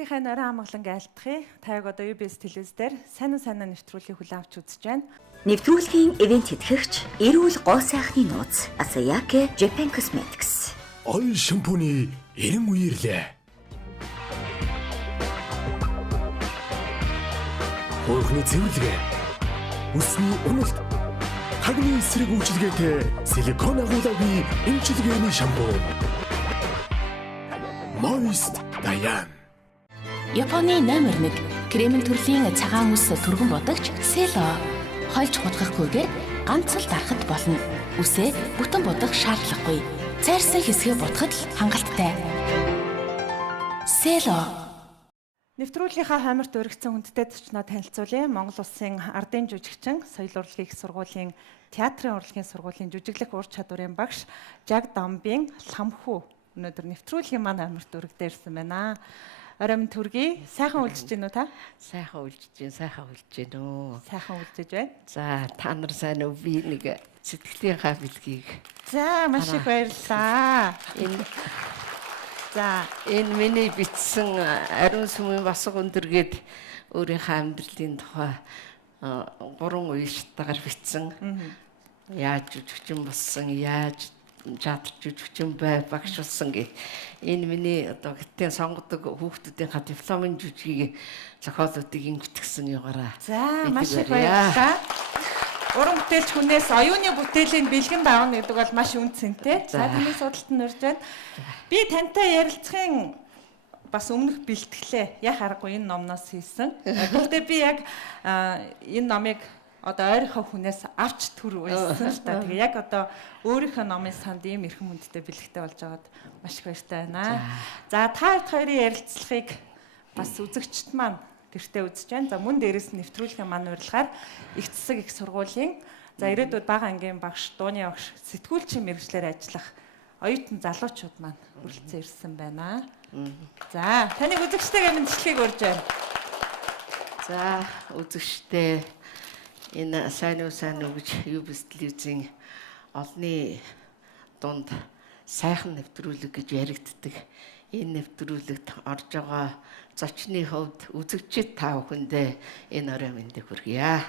Подкастынхаа нойрон амгалан айлтгая. Таяг одоо UBS телевиз дээр сайн нэвтрүүлгийг хүлээн авч үзэж байна. Нэвтрүүлгийн ивент тэтгэгч эрүүл гоо сайхны нууц Asayake Japan Cosmetics. Ойл шампуны 90 үеэрлээ. Хөрхний цэвэрлэгээ. Үсний уналт. Хагны эсрэг үйлчилгээтэй силикон агуулгагийн эмчилгээний шампу. Moist Dayan. Японы номер 1 кремэн төрлийн цагаан үс түргэн бодогч Село хольж хутгахгүйгээр ганц л дарахад болно. Үсээ бүтэн бодох шаардлагагүй. Цайрсан хэсгээ бодоход л хангалттай. Село Нэвтрүүлгийнхаа хамарт өргөцсөн хүндтэй зочноо танилцуулъя. Монгол Улсын ардын жүжигчин, соёл урлагийн их сургуулийн театрын урлагийн сургуулийн жүжиглэх ур чадварын багш Жаг Дамбын ламхүү өнөөдөр нэвтрүүлгийн маань хамарт өргөдөрсөн байна. Оройн төргий сайхан үлдэж гин үү та? Сайхан үлдэж гин үү. Сайхан үлдэж байна. За та нар сайн уу? Би нэг сэтгэлийнхаа бэлгийг. За маш их баярлалаа. Энэ миний бичсэн ариун сүмийн басга өндөргээд өөрийнхөө амьдралын тухай 3 уншилтаар бичсэн. Яаж жүжигчин болсон, яаж театр жүжигчин багш болсон гэх. Энэ миний одоо гэтэн сонгодог хүүхдүүдийнхаа дипломын жүжигийг зохиолуудыг ингэтгсэн югаараа. За маш их баярлалаа. Уран бүтээлч хүнээс оюуны бүтээлийн бэлгэн давна гэдэг бол маш үнцэнтэй. За таны судалт нь урьж байна. Би тантай ярилцахын бас өмнөх бэлтгэлээ яа харахгүй энэ номноос хийсэн. Гэхдээ би яг энэ номыг одоо ойрхоо хүнээс авч төр байсан л та. Тэгээ яг одоо өөрийнхөө номын санд ийм эрхэм хүндтэй бэлэгтэй болж байгаад маш их баяртай байна. За та хоёрын ярилцлагыг бас үзэгчд маань гэртээ үзэж байна. За мөн дээрээс нь нэвтрүүлгийн маань урилгаар их засаг их сургуулийн за ирээдүйд бага ангийн багш, дууны багш, сэтгүүлчийн мэргэжлэр ажиллах оюутан залуучууд маань хүрэлцэн ирсэн байна. За таныг үзэгчтэйгээ мэдчилгээг урьж байна. За үзэгчтэй энэ сайн уу гэж UBS телевизийн олонний дунд сайхан нэвтрүүлэг гэж яригддаг. Энэ нэвтрүүлэгт орж байгаа зочны хувьд үзэгчид та бүхэндээ энэ орой мэндийг хүргье.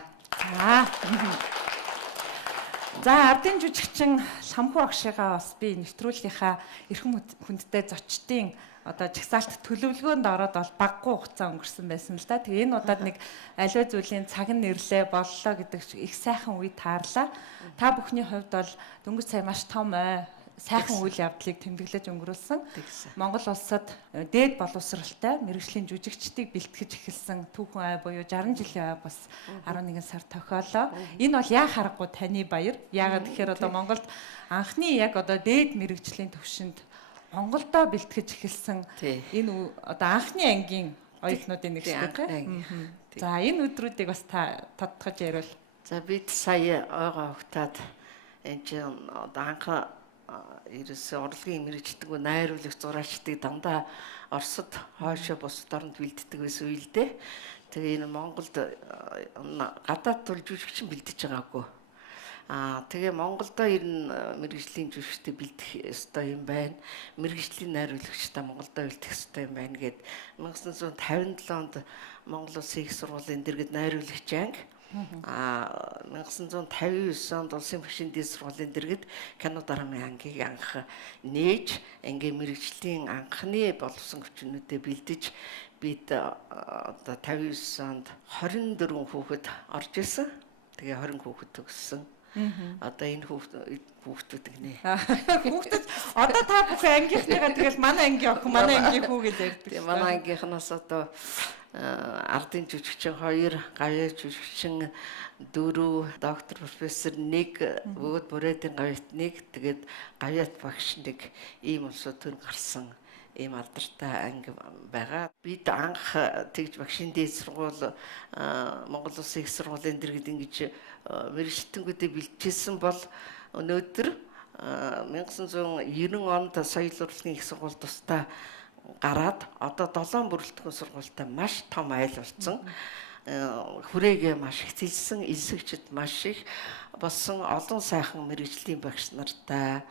За ардын жүжигчин ламхүү агшигаа бас би нэвтрүүлгийнхаа эрхэм хүндтэй зочдын одоо жагсаалт төлөвлөгөөнд ороод бол баггүй хугацаа өнгөрсөн байсан л да. Тэгээ энэ удаад нэг аливаа зүйлийн цаг нь нэрлээ боллоо гэдэг их сайхан үе таарлаа. Та бүхний хувьд бол дөнгөж сая маш том сайхан үйл явдлыг тэмдэглэж өнгөрүүлсэн. Монгол улсад дээд боловсралтай мэргэжлийн жүжигчдийг бэлтгэж эхэлсэн түүхэн ай буюу 60 жилийн ай бас 11 сар тохиолоо. Энэ бол яа харахгүй таны баяр. Яагаад тэгэхээр одоо Монголд анхны яг одоо дээд мэргэжлийн төвшөнд Монголдоо бэлтгэж эхэлсэн энэ одоо анхны ангийн оюутнуудын нэг шүү дээ. За энэ өдрүүдийг бас та тодтогч ярил. За бид сая ойгоо хутаад энэ чинь одоо анх ерөөсөө урлагийн мэргэждэг найруулагч зураачдыг дандаа Оросд хойшоо бусад оронд бэлддэг байсан үйл дээ. Тэгээ энэ Монголд гадаад тул жүжигчин бэлдэж байгаагүй. Тэгээ Монголдо ирнэ мэргэжлийн жүжигчтэй бэлдэх ёстой юм байна. Мэргэжлийн найруулагчтай Монголдо бэлдэх ёстой юм байна гэд 1957 онд Монгол Улсын их сургуулийн дэргэд найруулагч анги 1959 онд Улсын багшийн дэд сургуулийн дэргэд кино драмын ангийг анх нээж ингээ мэргэжлийн анхны боловсон хүчнүүдэд бэлдэж бид одоо 59 онд 24 хүүхэд орж исэн. Тэгээ 20 хүүхэд төгссөн. Одоо энэ хүүхдүүд гинэ. Хүүхдүүд одоо та бүх ангийнхныгаа тэгэл манай ангийн охин, манай ангийн хүү гэж ярьдаг. Тэгээ манай ангийнхнаас одоо ардын жүжигчин 2, гавьяа жүжигчин 4, доктор профессор 1, өвөд бүрээдийн гавьяат 1, тэгээд гавьяат багш 1 ийм улсууд төр гарсан ийм алдартай анги байгаа. Бид анх тэгж багшийн дэд сургууль Монгол Улсын их сургуулийн дэргэд ингэж мэргэжлэлтэнүүдээ бэлтжсэн бол өнөөдөр 1990 онд соёл урлагийн их сургууль тусдаа гараад одоо 7 бүрэлдэхүүн сургуультай маш том айл болсон. Хүрээгээ маш их зэлсэн, элсэгчд маш их болсон олон сайхан мэргэжлийн багш нартай,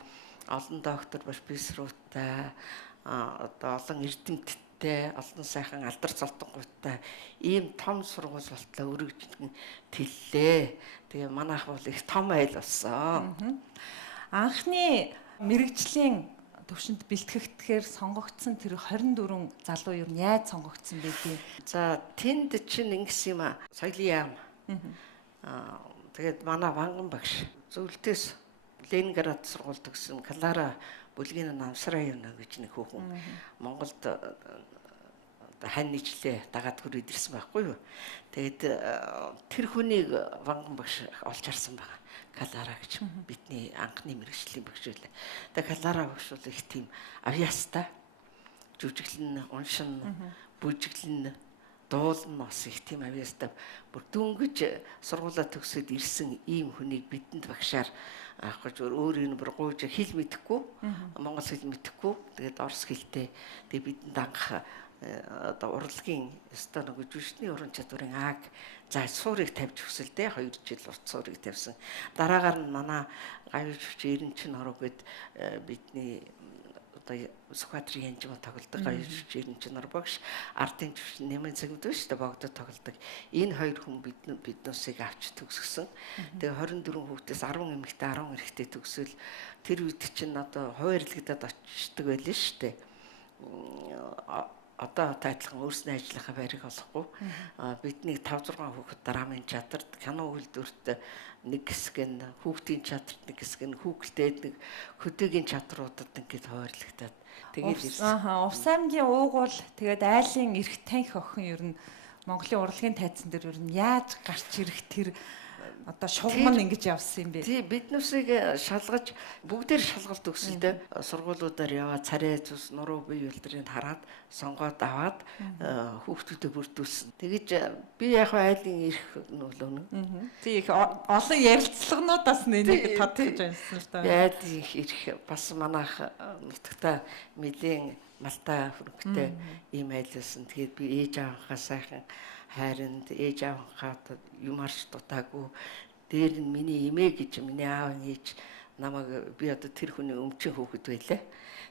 олон доктор профессоруудтай одоо олон эрдэмтдтэй хүчтэй, олон сайхан алдар цолтонгуудтай ийм том сургууль болтлоо өргөжлөн тэллээ. Тэгээ манайх бол их том айл болсон. Анхны мэрэгжлийн төвшөнд бэлтгэгдэхээр сонгогдсон тэр 24 залуу юу яаж сонгогдсон байдгийг. За тэнд чинь ингэсэн юм аа. Соёлын яам. Тэгээд манай Ванган багш зөвлөлтөөс Ленинград сургуульд төгссөн Клара Бүлгийн намсраа явна гэж нэг хүүхэн Монголд хань нийтлээ дагаад хүрээд ирсэн байхгүй юу. Тэгээд тэр хүнийг Ванган багш олж харсан байгаа. Клара гэж бидний анхны мэргэжлийн багш байлаа. Тэгээд Клара багш бол их тийм авьяастай, жүжиглэн, уншин, бүжиглэн, дуулна бас их тийм авьяастай. Бүр дөнгөж сургуулаа төгсөөд ирсэн ийм хүнийг бидэнд багшаар авах гэж өөрийн бүр гуйж хэл мэдэхгүй, монгол хэл мэдэхгүй, тэгээд орос хэлтэй. Тэгээд бидэнд анх одоо урлагийн өстой нэг жүжигчний уран чадварын ааг за суурийг тавьж өсөлдөө 2 жил урт суурийг тавьсан. Дараагаар нь манай гавь жүжигч Эренчин орог гэд бидний одоо Сүхбаатарын янжим тоглодог гавь жүжигч Эренчин орог багш ардын жүжигч нэмэн цэгмд биш үү богдод тоглодог. Энэ хоёр хүн биднээсийг авч төгсгсөн. Тэгээ 24 хүүхдээс 10 эмэгтэй 10 эрэгтэй төгсөөл тэр үед чинь одоо хуваарлагдаад очдөг байлээ шүү дээ. Одоо тайлхан өөрснөө ажиллахаа байрыг олохгүй бидний 5-6 хүүхэд драмын театрт кино үйлдвэрт нэг хэсэг нь хүүхдийн театрт нэг хэсэг нь хүүхэлдээд нэг хөдөөгийн театруудад ингээд хуваарлагдаад тэгээд ирсэн. Увс аймгийн уугуул тэгээд айлын эрх танхи охин ер нь Монголын урлагийн тайзан дээр ер нь яаж гарч ирэх тэр одоо шугам нь ингэж явсан юм бэ? Тий биднүүсийг шалгаж бүгдээр шалгалт өгсөлтэй сургуулиудаар яваад царай зүс нуруу бие үйлдвэрийг хараад сонгоод аваад хүүхдүүдэд бүрдүүлсэн. Тэгэж би яг айлын эрх нөлөөнө. Тий их олон ярилцлагануудаас нэг тодтогж байсан л да. Айлын эрх бас манайх нутагта нэлийн малтай хөрөнгөтэй ийм айлсан. Тэгээд би ээж аавынхаа сайхан хайранд ээж аавынхаа юмарч дутаагүй дээр нь миний эмээ гэж миний аав ээж намайг би одоо тэр хүний өмчийн хүүхэд байлаа.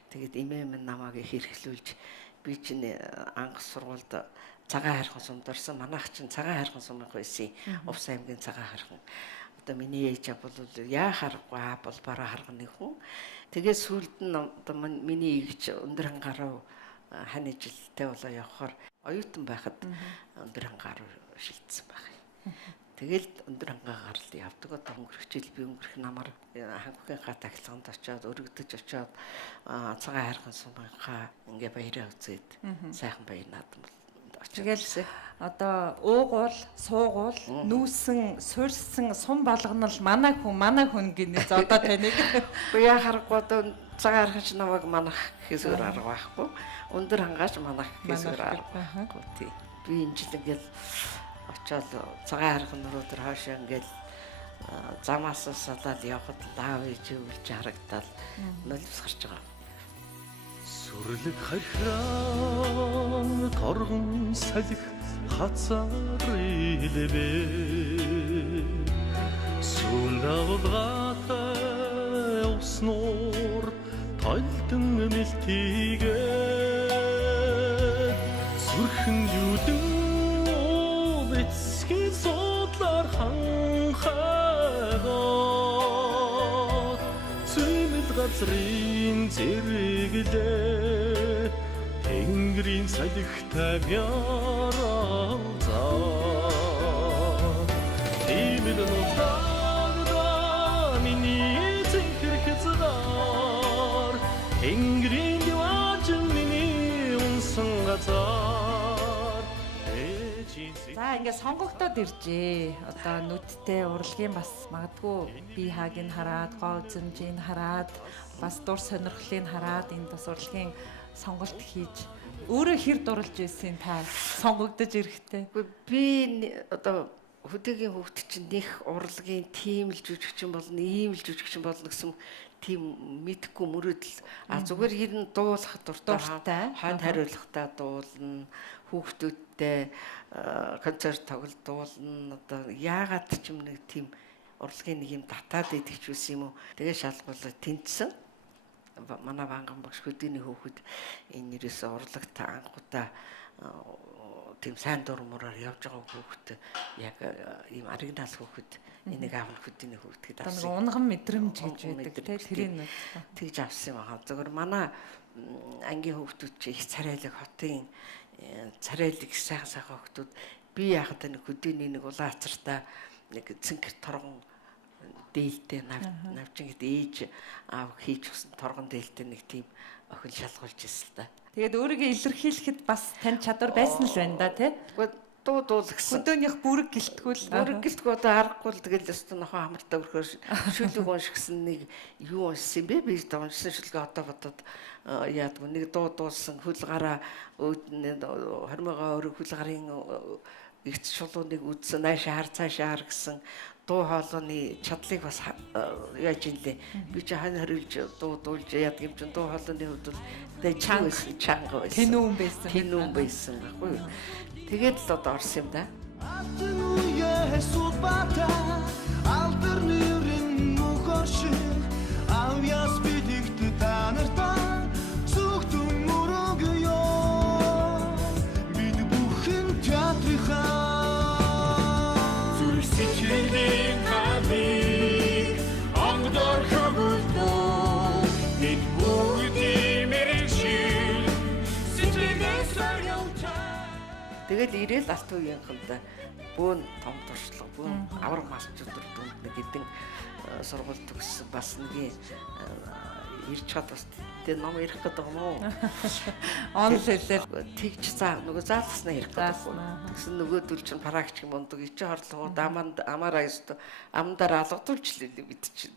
Тэгээд эмээ минь намайг хэрхлүүлж би чинь анх сургуульд цагаан хайрхан сумд орсон. Манайх чинь цагаан хайрхан сум байсан. Увс аймгийн цагаан хайрхан. Одоо миний ээж бол яа харахгүй бол бараа харганы хүн. Тэгээд сүүлд нь одоо миний эгч өндөр хангараа хань жилтэй болоо явахаар оюутан байхад өндөр хангаар шилжсэн байх. Тэгэл өндөр хангаар л явдаг. Одоо өнгөрөх би өнгөрөх намар хангийнхаа тахилганд очиод өргөдөж очиод цагаан хайрхан сумынхаа ингээ баяраа үзээд сайхан баярнаад тэгэл одоо уугуул, суугуул, нүүсэн, суурьсан сум болгонол манай хүн гинэ одоо таныг би яа харахгүй одоо цагаан хайрхан намайг манах гэхээс арга байхгүй. Өндөр хангаач манах гэхээс арга. Тий. Би энэ жил ингээл очиод цагаан хайрхан нуруу дээр хаашаа ингээл замаас салаад явхад лав ээж үлж харагдаад нулимс гарч байгаа. Сүрлэг хархиран торгон салих хацар илбэ сүлдавгатай уснуур тойлдон мэлтигээ сүрхэн юудэн эцгийн судлаар ханхагаа зэмэл газрын зэрэглээ тэнгэрийн салхитай мяразаа тиймэл нутагда миний зэнхэр хэзгаар тэнгэрийн яваажин миний унсан газар. За ингээд сонгогдоод иржээ. Одоо нүдтэй урлагийн бас магадгүй бие хааг нь хараад, гоо үзэмжийг хараад, бас дур сонирхлыг хараад энэ бас урлагийн сонголт хийж өөрөө хэр дурлж ирсэн та сонгогдож ирэхтэй. Би одоо хөдөөгийн хүүхд чинь нэх урлагийн тийм л жүжигчин болно, ийм л жүжигчин болно гэсэн тийм мэдхгүй мөрөөдөл зүгээр ер нь дуулах дуртай, хойд хариулахтай дуулна, хүүхдүүдтэй концерт тоглолтуулна. Одоо яагаад ч юм нэг тийм урлагийн нэг юм татаад идэх ч үс юм уу. Тэгээ шалгуулаад тэнцсэн. манай ванган багш хөдөөний хүүхэд энэ нэрээс урлагта анхудаа тийм сайн дурмураар явж байгаа хүүхэд яг ийм оригинал хүүхэд энийг аав нь хөдөөний хүүхэд гэдэг Нэг унган мэдрэмж гэж байдаг те тэрийг тэгж авсан юм аа. Зөвхөн манай ангийн хүүхдүүд чи их царайлаг хотын царайлаг сайхан хүүхдүүд би яхад нэг хөдөөний нэг улаан ацартаа нэг цэнхэр торгон дээлтэй навчин гэд ээж аав хийж өгсөн торгон дээлтэй нэг тийм охин шалгуулж ирсэн л да. Тэгээд өөрийгөө илэрхийлэхэд бас тань чадвар байсан л байна да тий. Дуу гэсэн. Хөдөөнийх бүрэг гэлтгүүл одоо аргагүй л тэгэл өстө нохоо хамартаа өрхөөр шүлэг уншигсан нэг юу уншсан бэ? Би уншсан шүлгээ одоо бодоод яадгүй нэг дуусан хөл гараа хормогоо өрөг хөл гарын эрт чулууныг үзсэн наашаа хар цаашаа хар гэсэн дуу хоолойны чадлыг бас яаж юм лээ. Би ч хань хорилж дуулж яадаг юм чин дуу хоолойны хувьд бол чанга байсан. Тэнүүн байсан байхгүй юу? Тэгээд л одоо орсон юм да. Тэгэл ирээл алт үеийнхэнтэй бөөн том туршлага, бөөн авраг малчууд дүнд нэг хэдэн сургууль төгссөн бас нэг ирж чад бас тэ ном ярих гэдэг юм уу? Он хэлэл тэгж заа нөгөө заалгаснаа ярих гэдэг. Тэгсэн нөгөөдөл чинь парагч юм ундаг ичи хорлогоо амаараа ёстой амдаар алгадуулж лээ бид чинь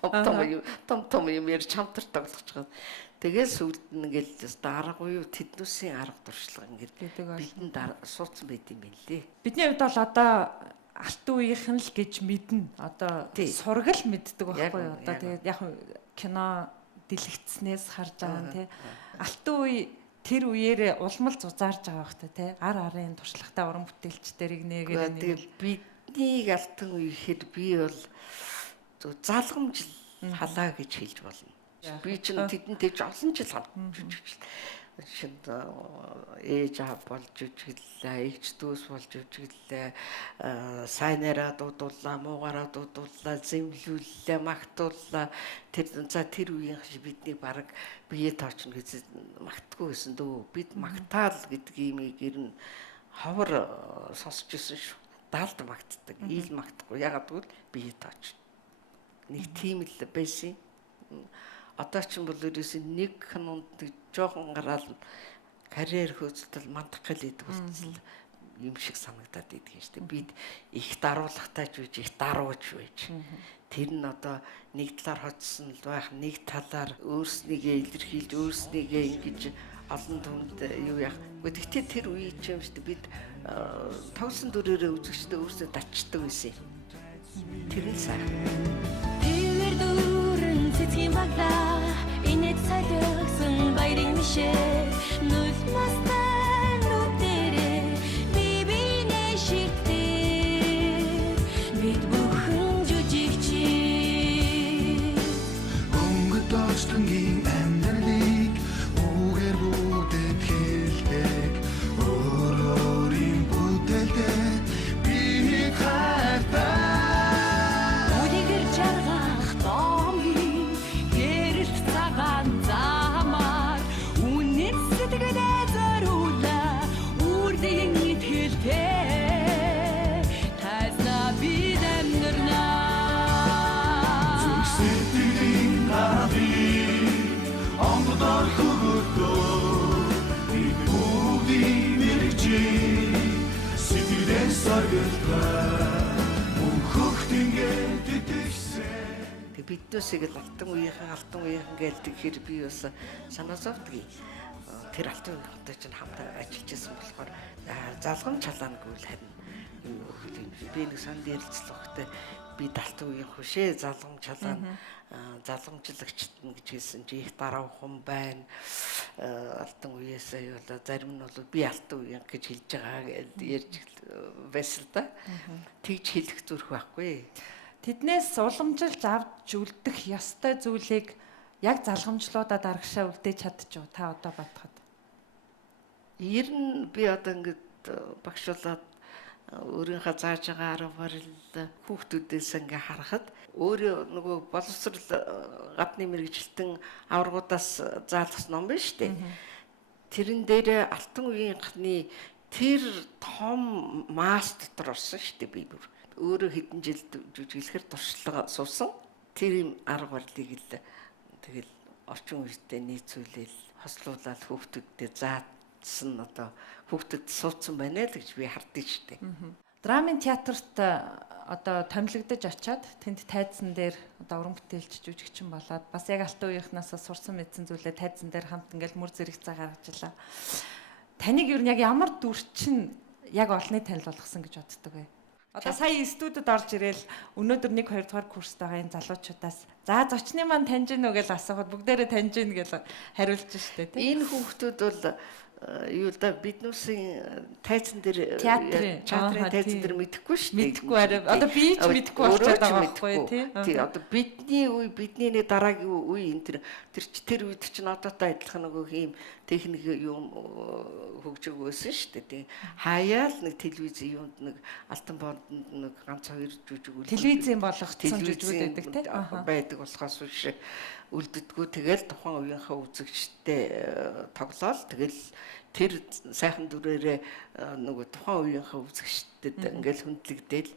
том юм ярьж хамтар тоглож байгаа. Тэгээд сүлд нэгэл аргагүй юу тэднүүсийн арга туршлага ингээд бидэнд суудсан байт юм билээ. Бидний хувьд бол одоо алтан үеийнх нь л гэж мэднэ. Одоо сургал мэддэг байхгүй юу? Одоо тэгээд яг кино дэлгэцснээс харж байгаа нь тий. Алтан үе тэр үеэрээ улмал зузаарж байгаа хэрэгтэй тий. Арын туршлагатай уран бүтээлчдэрийг нэгээр нэг биднийг алтан үе гэхэд би бол залгамжил халаа гэж хэлж болно. Би чинь тэдэнтэй олон жил хамтж шинд ээж аав болж үжиглээ, ээж дүүс болж үжиглээ, сайнараа дуудууллаа, муугаараа дуудууллаа, зэмлүүллээ, магтууллаа. Тэр үеийн бидний баг бие тоочно гэж магтдаггүй байсан дөө. Бид магтаал гэдэг имийг ер нь ховор сонсч ирсэн шүү. Даалд магтдаг, ил магтахгүй. Ягаад гэвэл бие тоочно. Нэг тийм л байсан. Одоо ч юм бол ерөөсөө нэг ханунд жоохон гараал карьер хөөцөлтөл мандах гэлээд болчихсон юм шиг санагдаад идэг юм шүү дээ. Бид их даруулагтай ч үгүй их дарууж байж. Тэр нь одоо нэг талаар хоцсон л байх, нэг талаар өөрснийгээ илэрхийлж, өөрснийгээ ингэж олон түнд юу яах. Гэхдээ тэр үе ч юм шүү дээ. Бид тоглосон дүрээрээ үзэгчдээ өөрсдөө дачдаг байсан. Тэр нь сайн. Цэцгийн баглаа инээд салгсан баярын мишээ нүл настай нүдэрээ бибинэ шигтээ бид бүхэн жүжигчи өнгөт очтонгийн амьдралыг үгээр бүтэд хэлдэг өөрийн бүтээлдээ би хайртай үдигэр жаргах биднээсээ л алтан үеийнхэн гэлдэг хэр би бас санаа зовдгийг. Тэр алтан үеийнхэнтэй чинь хамтаа ажиллаж байсан болохоор залгамж чалаагүй л харин би нэг санд ярилцлагатай би алтан үеийн хөшөө залгамж чалаана залгамжлагчт нь гэж хэлсэн чи их дараахан байна. Алтан үеэсээ бол зарим нь бол би алтан үеийн гэж хэлж байгаа гэж ярьж байсан л да. Тэгж хэлэх зүрх байхгүй. Тэднээс уламжилж авч үлдэх ёстой зүйлийг яг залгамжлуудаа дарагшаа үлдээж чадчих уу та одоо бодоход? Ер нь би одоо ингээд багшлаад өөрийнхөө зааж байгаа арга барил хүүхдүүдээс ингээ харахад өөрөө нөгөө боловсрал гадны мэрэгжилтэн аваргуудаас заалгасан ном байна шүү дээ. Тэрэн дээр алтан үеийнхний тэр том масс дотор орсон шүү дээ би бүр. Өөрөө хэдэн жил жүжиглэхэр туршлага суусан. Тэр юм арга барилыг л тэгэл орчин үетэй нийцүүлэл хослуулаад хүүхдүүдтэй заасан одоо хүүхдэд суудсан байна л гэж би харддаг шүү дээ. Драмын театрт одоо томилогдож очиад тэнд тайзан дээр одоо уран бүтээлч жүжигчин болоод бас яг алтан үеийнхнаас сурсан мэдсэн зүйлээ тайзан дээр хамт ингээл мөр зэрэг цаа гаргажилаа. Таныг юу яг ямар дүрчин яг олонний танил болгосон гэж боддог вэ? Одоо сая студид орж ирээл өнөөдөр 1-2 дугаар курст байгаа энэ залуучуудаас за зочны маань таньж гинөө гэж асуухад бүгдээрээ таньж гин гэж хариулж штэ тий. Энэ хүүхдүүд бол юу л да биднүүсийн тайзан дээр театрын тайзан дээр мэдэхгүй шүү дээ. Мэдэхгүй арай. Одоо би ч мэдэхгүй болчиход байгаа байхгүй тий. Тий одоо бидний үе бидний дараагийн үе энэ тэр үед чинь одоотой адилхан нөгөө ийм техник юм хөгжөг байсан шүү дээ. Тий хаяал нэг телевизийн юунд нэг алтан боонд нэг ганц хоёр жүжиг үйл телевизийн болгоцсон жүжигүүд байдаг тий. Байдаг болохоос биш үлддэггүй тэгэл тухайн үеийнхээ үзэгчтэй тоглоал тэгэл тэр сайхан дүрээрээ нөгөө тухайн үеийнхээ үзэгчдэд ингээл хүндлэгдээл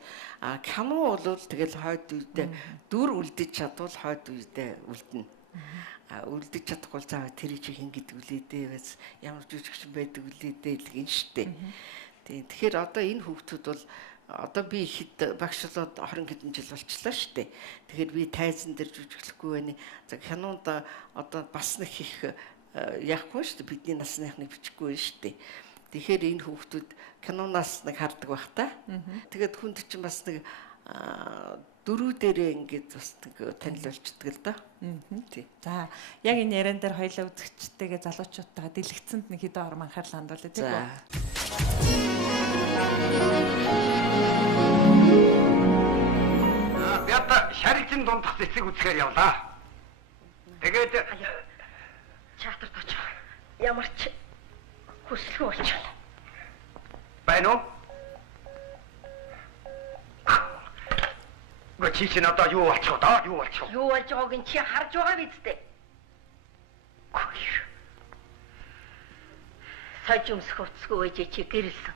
кино бол тэгэл хойд үедээ дүр үлдэж чадвал хойд үедээ үлдэнэ. Үлдэж чадахгүй бол заавал тэр их ингэдэг үлээдээ бас ямар жүжигчин байдаг үлээдээ л гин штэ. Тэгэхээр одоо энэ хүүхдүүд бол одоо би ихэд багшлаад 20 хэдэн жил болчихлоо шүү дээ. Тэгэхээр би тайзан дээр жүжиглэхгүй байна. За кинонд одоо бас нэг их яахгүй шүү дээ. Бидний насныхныг бичихгүй шүү дээ. Тэгэхээр энэ хүүхдүүд киноноос нэг хардаг бах та. Тэгээд хүнд чинь бас нэг дөрүү дээрээ ингээд бас нэг танил болчдөг л доо. Тий. За яг энэ яриан дээр хоёлаа үзэгчтэйгээ залуучуудтайгаа дэлгэцэнд нэг хэдэн орон анхаарлаа хандуулъя тийм үү? Бят шарилжин дундах цэцэг үзэхээр явлаа. Тэгээд театрт очих. Ямар ч хүсэлгүй болчихлоо. байна уу? Чи чинь одоо юу болчихоо даа? Юу болчихоо? Юу болж байгааг нь чи харж байгаа биз дээ. Саж өмсөх уцгүй ээжээ чи гэрэлсэн.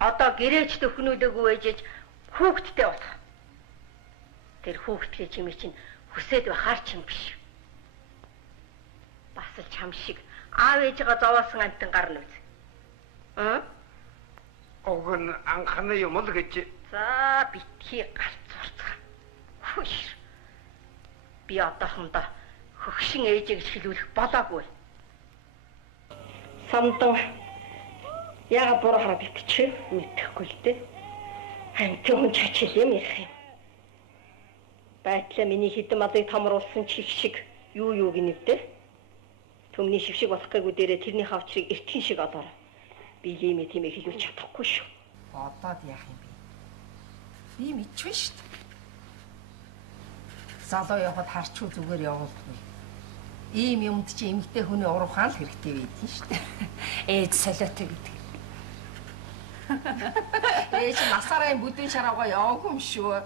Одоо гэрээч төхнүүлээгүй ээжээж хүүхдтэй болох. Тэр хүүхдгээ чимээ чинь хүсээд байхаар ч юм биш. Бас л чам шиг аав ээжигээ зовоосон амтан гарна үз. Уг нь анхны юм л гэж. За битгий гарц урцгаа. Хөөш. Би одоохондоо хөгшин ээжийг шилүүлэх болоогүй. Самдан яга буруу хараад итчих мэдэхгүй л дээ. Хамт хүн чачил юм ярих юм. Байтлаа миний хідэн мадыг томруулсан чих шиг юу гинэвдэ. Төмний шившиг болох гээгүү дээрээ тэрний хавчрыг эртхэн шиг олоорой. Би лимээ тиймээ хэлүүлж чадахгүй шүү. Одоо яах юм бэ? Би мэдчихвэ шүү дээ. Залуу явахад харчгүй зүгээр явуулдаггүй. Ийм юмд чи эмэгтэй хүний уруухан л хэрэгтэй байдэн шүү дээ. Ээж солиотой гэдэг. Ээж насаараа бүдүүн шараагаа яваагүй юм шүү.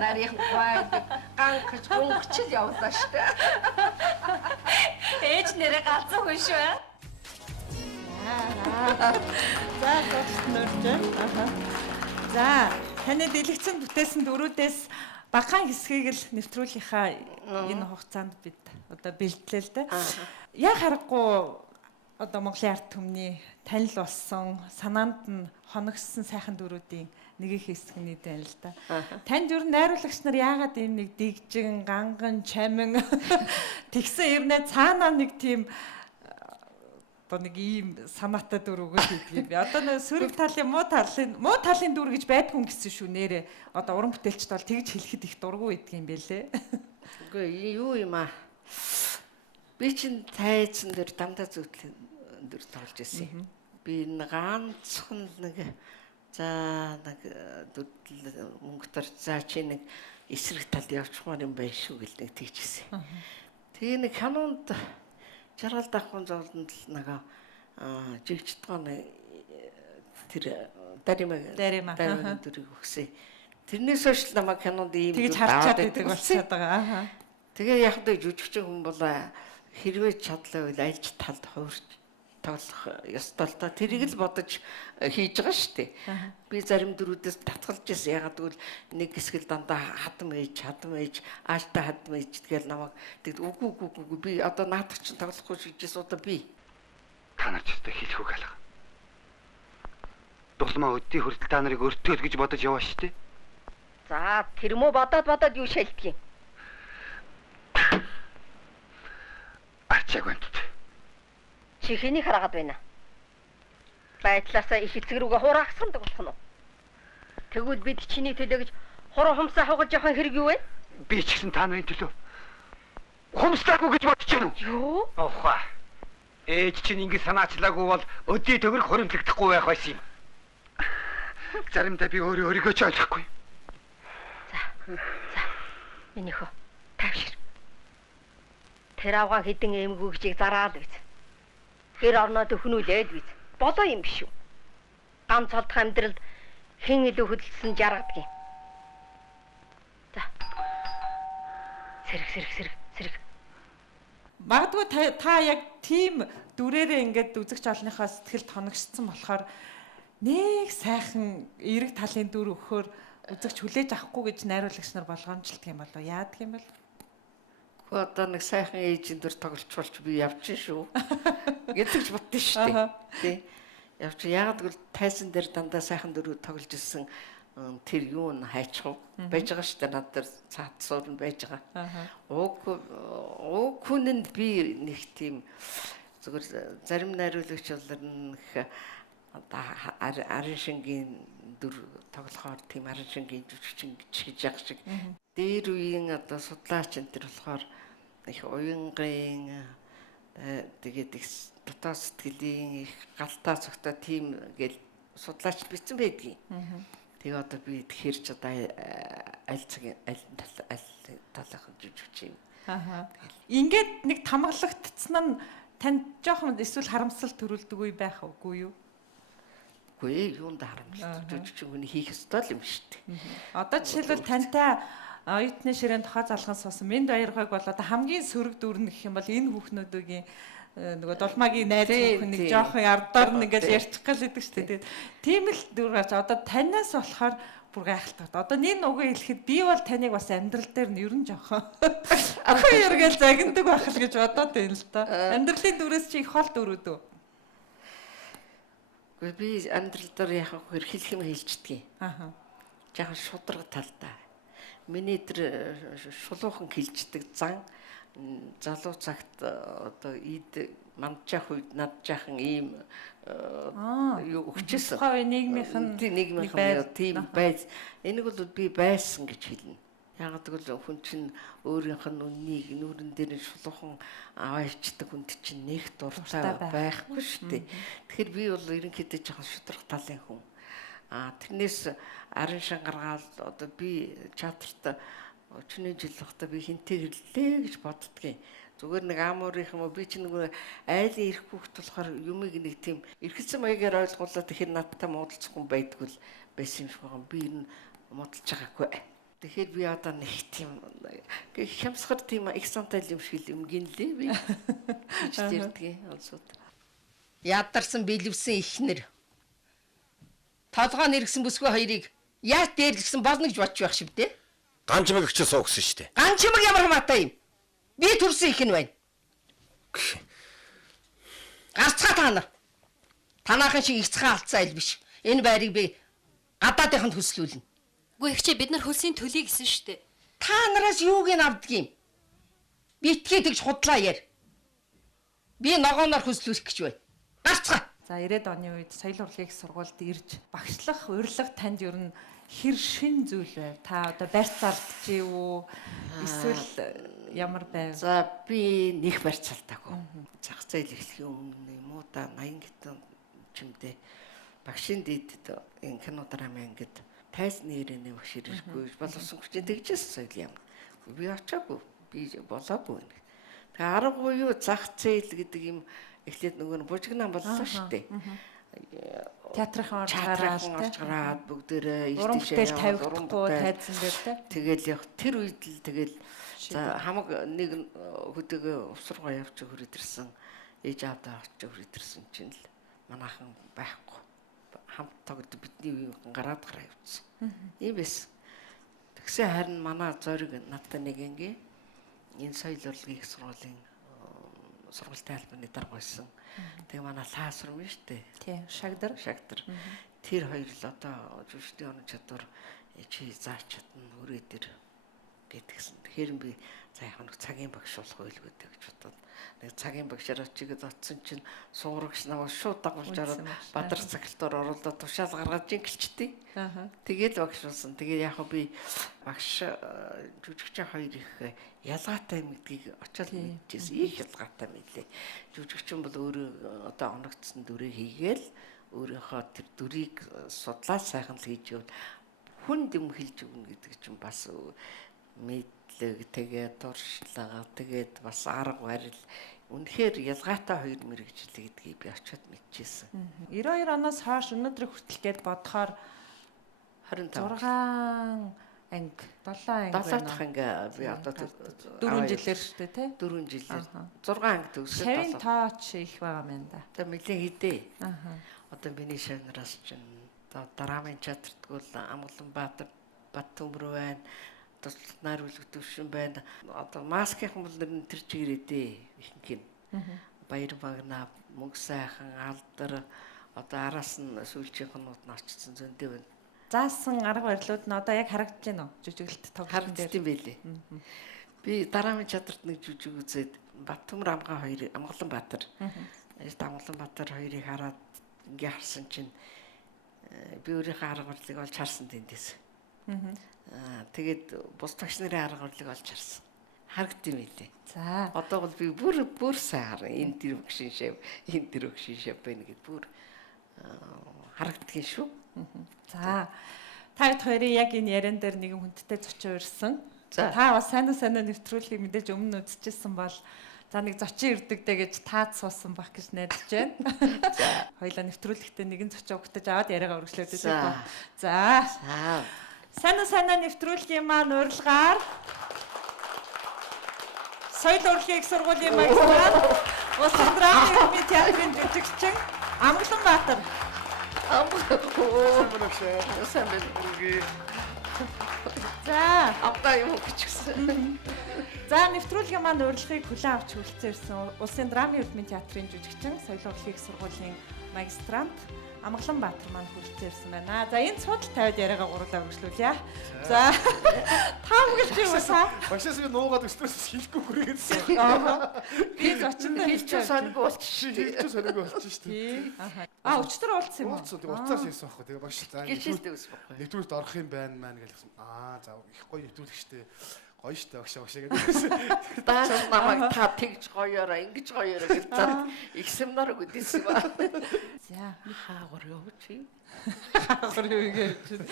Нарийн байд ганхаж гүнгч л явлаа шүү дээ. Ээж нэрээ галзуу хүн шүү. За зөвхөн За таны дэлгэцэн бүтээсэн дөрүүдээс багахан хэсгийг л нэвтрүүлгийнхаа энэ хугацаанд бид одоо бэлтлээ л дээ. Яг харахгүй одоо Монголын ард түмний танил болсон санаанд нь хоногссон сайхан дөрүүдийн нэг их хэсэг нийтэн л да. Танд ер нь найруулагч нар яагаад ийм нэг дэгжин, ганган, чамин тэгсэн ирнэ цаанаа нэг тийм одоо нэг ийм санаатай дүр өгөөд идэг би. Одоо нэг сөрөг талын муу талын дүр гэж байдгүй гэсэн шүү нэрээ. Одоо уран бүтээлчд бол тэгж хэлэхэд их дургу идэг юм бэлээ. Үгүй юу юм аа. Би чинь тайзан дээр дандаа зүтгэн дээр тоглож ирсэн. Би ганцхан нэг за нэг мөнгөтөр за чи нэг эсрэг талд явчихмаар юм байна шүү гэл нэг тэгчихсэн. Тэгээ нэг хануунд жаргал давхан зовлонд л нэг жигчдгоны тэр дарима дөрөг өгсөн. Тэрнээс хойш л намайг хануунд ийм тэгж харчаад байдаг болчиход байгаа. Тэгээ яг л жүжигчин хүн бол хэрвээ чадлаа бол альж талд хуурч тоглох ёстой л та. Тэрийг л бодож хийж байгаа шүү дээ. Би зарим дөрүүдээс татгалж ирсэн. Ягаад гэвэл нэг хэсгэл дандаа хадам ээж, ааштай хадам ээж тэгэл намайг тэгэд үгүй би одоо наадах чинь тоглохгүй шигжээс удаа би. Та нар ч өстой хэлэх үг алга. Дулмаа өдний хүртэл та нарыг өртөөл гэж бодож яваа шүү дээ. За тэр мө бодоод юу шилдэг юм? Арчааг байна. Чи хэнийг хараад байна? Байдлаасаа их эцэг рүүгээ хураахсандаг болох нь уу? Тэгвэл бид чиний төлөө гэж хуруу хумсаа хугалж явах хэрэг юу вэ? Би ч гэсэн та нарын төлөө хумстаагүй гэж бодож байна уу? Юу? Охоо. Ээж чинь ингэ санаачлаагүй бол өдний төгрөг хуримтлагдахгүй байх байсан юм. Заримдаа би өөрийгөө ч ойлгохгүй. За. Миний хөө тавшир. Тэр авгаа хідэн эмгүүгчийг зараад биз. Тэр орноо төхнүүлээд биз. Болоо юм биш үү? Ганц холдох амьдралд хэн илүү хөдөлсөн жаргадаг юм. За. Сэрэг. Магадгүй та яг тийм дүрээрээ ингээд үзэгч олныхоо сэтгэл тоногшсон болохоор нэг сайхан эерэг талын дүр өгөхөөр үзэгч хүлээж авахгүй гэж найруулагч нар болгоомжлдог юм болов яадаг юм бол? Одоо нэг сайхан ээжийн дүр тоглолцуулж би явчихсан шүү. Гэдэгч бодсон шүү дээ. Тий. Явчих яагаад гэвэл тайсан дээр дандаа сайхан дүр тоглож ирсэн тэр юу н хайчих байж байгаа шүү дээ. Над дээр цаад суурн байж байгаа. Уг хүнд би нэг тийм зүгээр зарим найруулагч болор нөх арын шингийн дүр тоглохоор тийм арын шингийн жүжигчин гэж яг шиг дээр үеийн одоо судлаач энэ төр болохоор их уянгийн тэгээд их дотоод сэтгэлийн их галтай цогтой тийм гэл судлаач бичсэн байдгийг. Тэгээ одоо би тэгэхээр ч одоо аль талынх нь жүжигч юм. Ингээд нэг тамгалагдсан нь танд жоохон эсвэл харамсал төрүүлдэг үе байх үгүй юу? Үгүй юунд харамсалтай жүжигч хүний хийх ёстой юм шүү дээ. Одоо жишээлбэл тантай оюутны ширээнд тохоо залган суусан Мэнд Баярхойг бол одоо хамгийн сөрөг дүр гэх юм бол энэ хүүхнүүдийн нөгөө дулмаагийн найз хүүхнийг жоохон ардаар нэгэл ярьчих гал гэдэг шүү дээ. Тийм л дүр гаж одоо танаас болохоор бүр гайхалтай. Одоо нэг үгээ хэлэхэд би бол таныг бас амьдрал дээр нь ерөн жоохон хоёр гэл загнадаг байх л гэж бодоод байна л да. Амьдралын дүрээс чи их хол дүрүүд үү? Гэхдээ би амьдрал дээр яг хэлэх юм хэлчихдэг. Жаахан шудраг талтай. Миний тэр шулуухан хилждэг зан залуу цагт одоо ид мандчаах үед над жаахан ийм юу өгчээсэн. Хой нийгмийнхэн тийм байц. Энийг бол би байсан гэж хэлнэ. Яг тэгвэл хүн чинь өөрийнх нь үннийг нүүрэн дээр шулуухан аваачдаг хүнд чинь нэг дуртай байхгүй шүү дээ. Тэгэхээр би бол ерөнхийдөө жаахан шудраг талын хүн. Тэрнээс арын шангаргаал одоо би театрт өчигний жил багтаа би хинтээ ирлээ гэж боддгийн. Зүгээр нэг амуурынх юм уу би ч нэг айлын ирэх хүүхд болохоор юмыг нэг тийм эргэлзэн маягаар ойлгуулаад тэгэхээр надтай муудалцах хүн байдгүй л байсан юм шиг байгаа. Би энэ муудалж байгаагүй. Тэгэхээр би одоо нэг тийм хямсгар тийм их сантал юм шиг юм гинлээ би. Гэж тэрдгийн олсууд. Ядарсан бэлэвсэн ихнэр. Толгоо нэргсэн бүсгүй хоёрыг яаж дээрлэгсэн болно гэж бодож байх шивдэ. Ган чимэг өгч суугсан шүү дээ. Ган чимэг ямар хамаатай юм? Би төрсөн их нь байна. Гарцгаа та нар. Танаахан шиг их цахан алдсан айл биш. Энэ байрыг би гадаадынханд хөслүүлнэ. Үгүй ихчээ бид нар хөлсийн төлөй гэсэн шүү дээ. Та нараас юуг нь авдгийм? Битгий тэгж худлаа яар. Би ногооноор хөслүүлэх гэж байна. Гарцгаа. За 90-ад оны үед соёлын урлагийн сургуульд ирж багшлах, урилга танд ер нь хэр шин зүйл байв? Та одоо барьц алдчих уу? Эсвэл ямар байв? За би нэг барьц алдаагүй. Зах зээл эхлэхийн өмнө юм уу да 80 гитэн чимдээ багшийн дийдэд энэ кино драмын ангид тайзны ирээний багш ирэхгүй боловсон хүчин тэгжсэн соёл юм. Би очоогүй. Би болоогүй. Тэгээ аргагүй юу зах зээл гэдэг юм эхлээд нөгөө бужигнаа боллоо шүү дээ. Театрын орж гараад бүгдээрээ уран бүтээл тавигдахгүй тайзан дээр те. Тэгэл яг тэр үед л тэгэл хамаг нэг хөдөөгөө усргаа явж хөрөд ирсэн. Ээж аавдаа очиж хөрөд ирсэн чинь л манайхан байхгүй. Хамт тогд бидний үеийн гараад гараа явчихсан. Ийм байсан. Тэгсэн харин манай зориг надад нэг ингээ энэ соёл урлагийн их сургуулийн сургуультай албаны дарга байсан. Тэгээ манай лаасрам нь штэ. Тий, шагдар. Тэр хоёр л одоо жүжигчдийн оног чадвар чи зааж чадна өрөө дээр гэдгсэн. Тэгэхээр би за яг нэг цагийн багш болох байлгүй гэж бодоод нэг цагийн багшаар очигээд оцсон чинь сууграгч намайг шууд дагуулж ороод бадар цагтаар оруулаад тушаал гаргаж ингэлчтэй. Тэгээд багш болсон. Тэгээд яг би багш жүжигчин хоёр их ялгаатай юм гэдгийг очиод мэдчихсэн. Их ялгаатай мэлээ. Жүжигчин бол өөрөө одоо оногдсон дүрээ хийгээл өөрийнхөө тэр дүрийг судлаа сайхан л хийж явал хүн дэм хэлж өгнө гэдэг чинь бас мэдлэг тэгээд туршлага тэгээд бас арга барил үнэхээр ялгаатай хоёр мэрэгжил гэдгийг би очиод мэдчихсэн. 92 оноос хойш өнөөдөр хүртэл гээд бодохоор 25 анги 7 дахь анги би одоо 4 жилээр шүү дээ тий 4 жилээр 6 анги төгсөж шавын тооч их байгаа юм да. Одоо нэлээд хідээ. Одоо миний шавнараас чинь драмын театрт бол Амгаланбаатар Баттөмрөө байна. Туслаар үлгэх төвшин байна. Одоо маскийн бол тэр чигээрээ ихэнх юм. Баяр багнаа, мөнгө сайхан, алдар одоо араас нь сүүлчийнхнүүд нь очсон зөндөө байна. Заасан арга барилууд нь одоо яг харагдаж байна уу? Жүжиглэлт тоглолтын дээр. Харагдсан байлээ. Би драмын театрт нэг жүжиг үзээд Баттөмөр Амгаланбаатар. Амгаланбаатар хоёрыг хараад ингээ харсан чинь би өөрийнхөө арга барилыг олж харсан тэндээс. Тэгээд бус багш нарын арга барилыг олж харсан. Харагдсан байлээ. За. Одоо бол би бүр сайн харна. Энэ тэр багшин шав, энэ тэр багшин шав байна гэд бүр харагдгийн шүү. За. Та хоёрын яг энэ яриан дээр нэгэн хүндтэй зочин урьсан. За. Та бас сайн нэвтрүүлгийг мэдээж өмнө үзчихсэн бол за нэг зочин ирдэгдэ гэж таад суусан байх гэж найдаж байна. Хоёлаа нэвтрүүлэгтээ нэгэн зочин угтаж аваад яриагаа үргэлжлүүлээд байна. За. Сайн нэвтрүүлгийн маань урилгаар соёл урлагийн их сургуулийн магистрат Улсын драмын театрын жүжигчин Амгаланбаатар. Сайн байна. За, авдаа юм гिचгсэн. За, нэвтрүүлгийн маань урилгыг хүлээн авч хүрэлцэн ирсэн Улсын драмын эрдмийн театрын жүжигчин, соёл урлагийн сургуулийн магистрант Амгаланбаатар маань хүрэлцэн ирсэн байна. За, энэ судал тавиад яриагаа гурлаа өргөжлүүлье. За, таамаглаж юу саа? Багшаас би нуугаад өстрөөс хэлэхгүй хүрээсэн. Би зочинд хэлчих сонирхол болчих. Хэлчих сонирхол болчих шүү дээ. Өчтөр уулзсан юм уу? Уулзсан. Тэгээ уцаас ирсэн байхгүй. Тэгээ багш за нэвтрүүлэгт орох юм байна маа гэсэн. За их гоё нэвтрүүлэгчтэй. Гоё штэ багшаа гэдэг. Даас намайг та тэгж гоёороо ингэж гоёороо гэж зам их семинар өгдөөсөн ба. За хаагур юу чи? Хаагур юу гэж.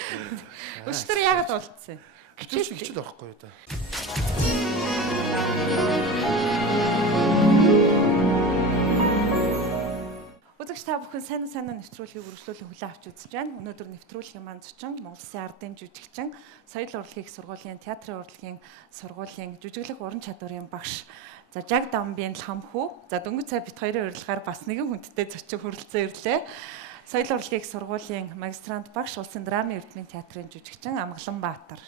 Өчтөр яагаад уулзсан? Хичээл орохгүй да. Үзэгч та бүхэн сайн нэвтрүүлгийг үргэлжлүүлэн хүлээн авч үзэж байна. Өнөөдөр нэвтрүүлгийн маань зочин Монгол Улсын ардын жүжигчин, соёл урлагийн сургуулийн, театрын урлагийн сургуулийн жүжиглэх уран чадварын багш. За Жаг Дамбын хамхүү. За дөнгөж цай бит хоёрын урилгаар бас нэгэн хүндтэй зочин хүрэлцэн ирлээ. Соёл урлагийн сургуулийн магистрант багш, Улсын драмын эрдмийн театрын жүжигчин Амгаланбаатар.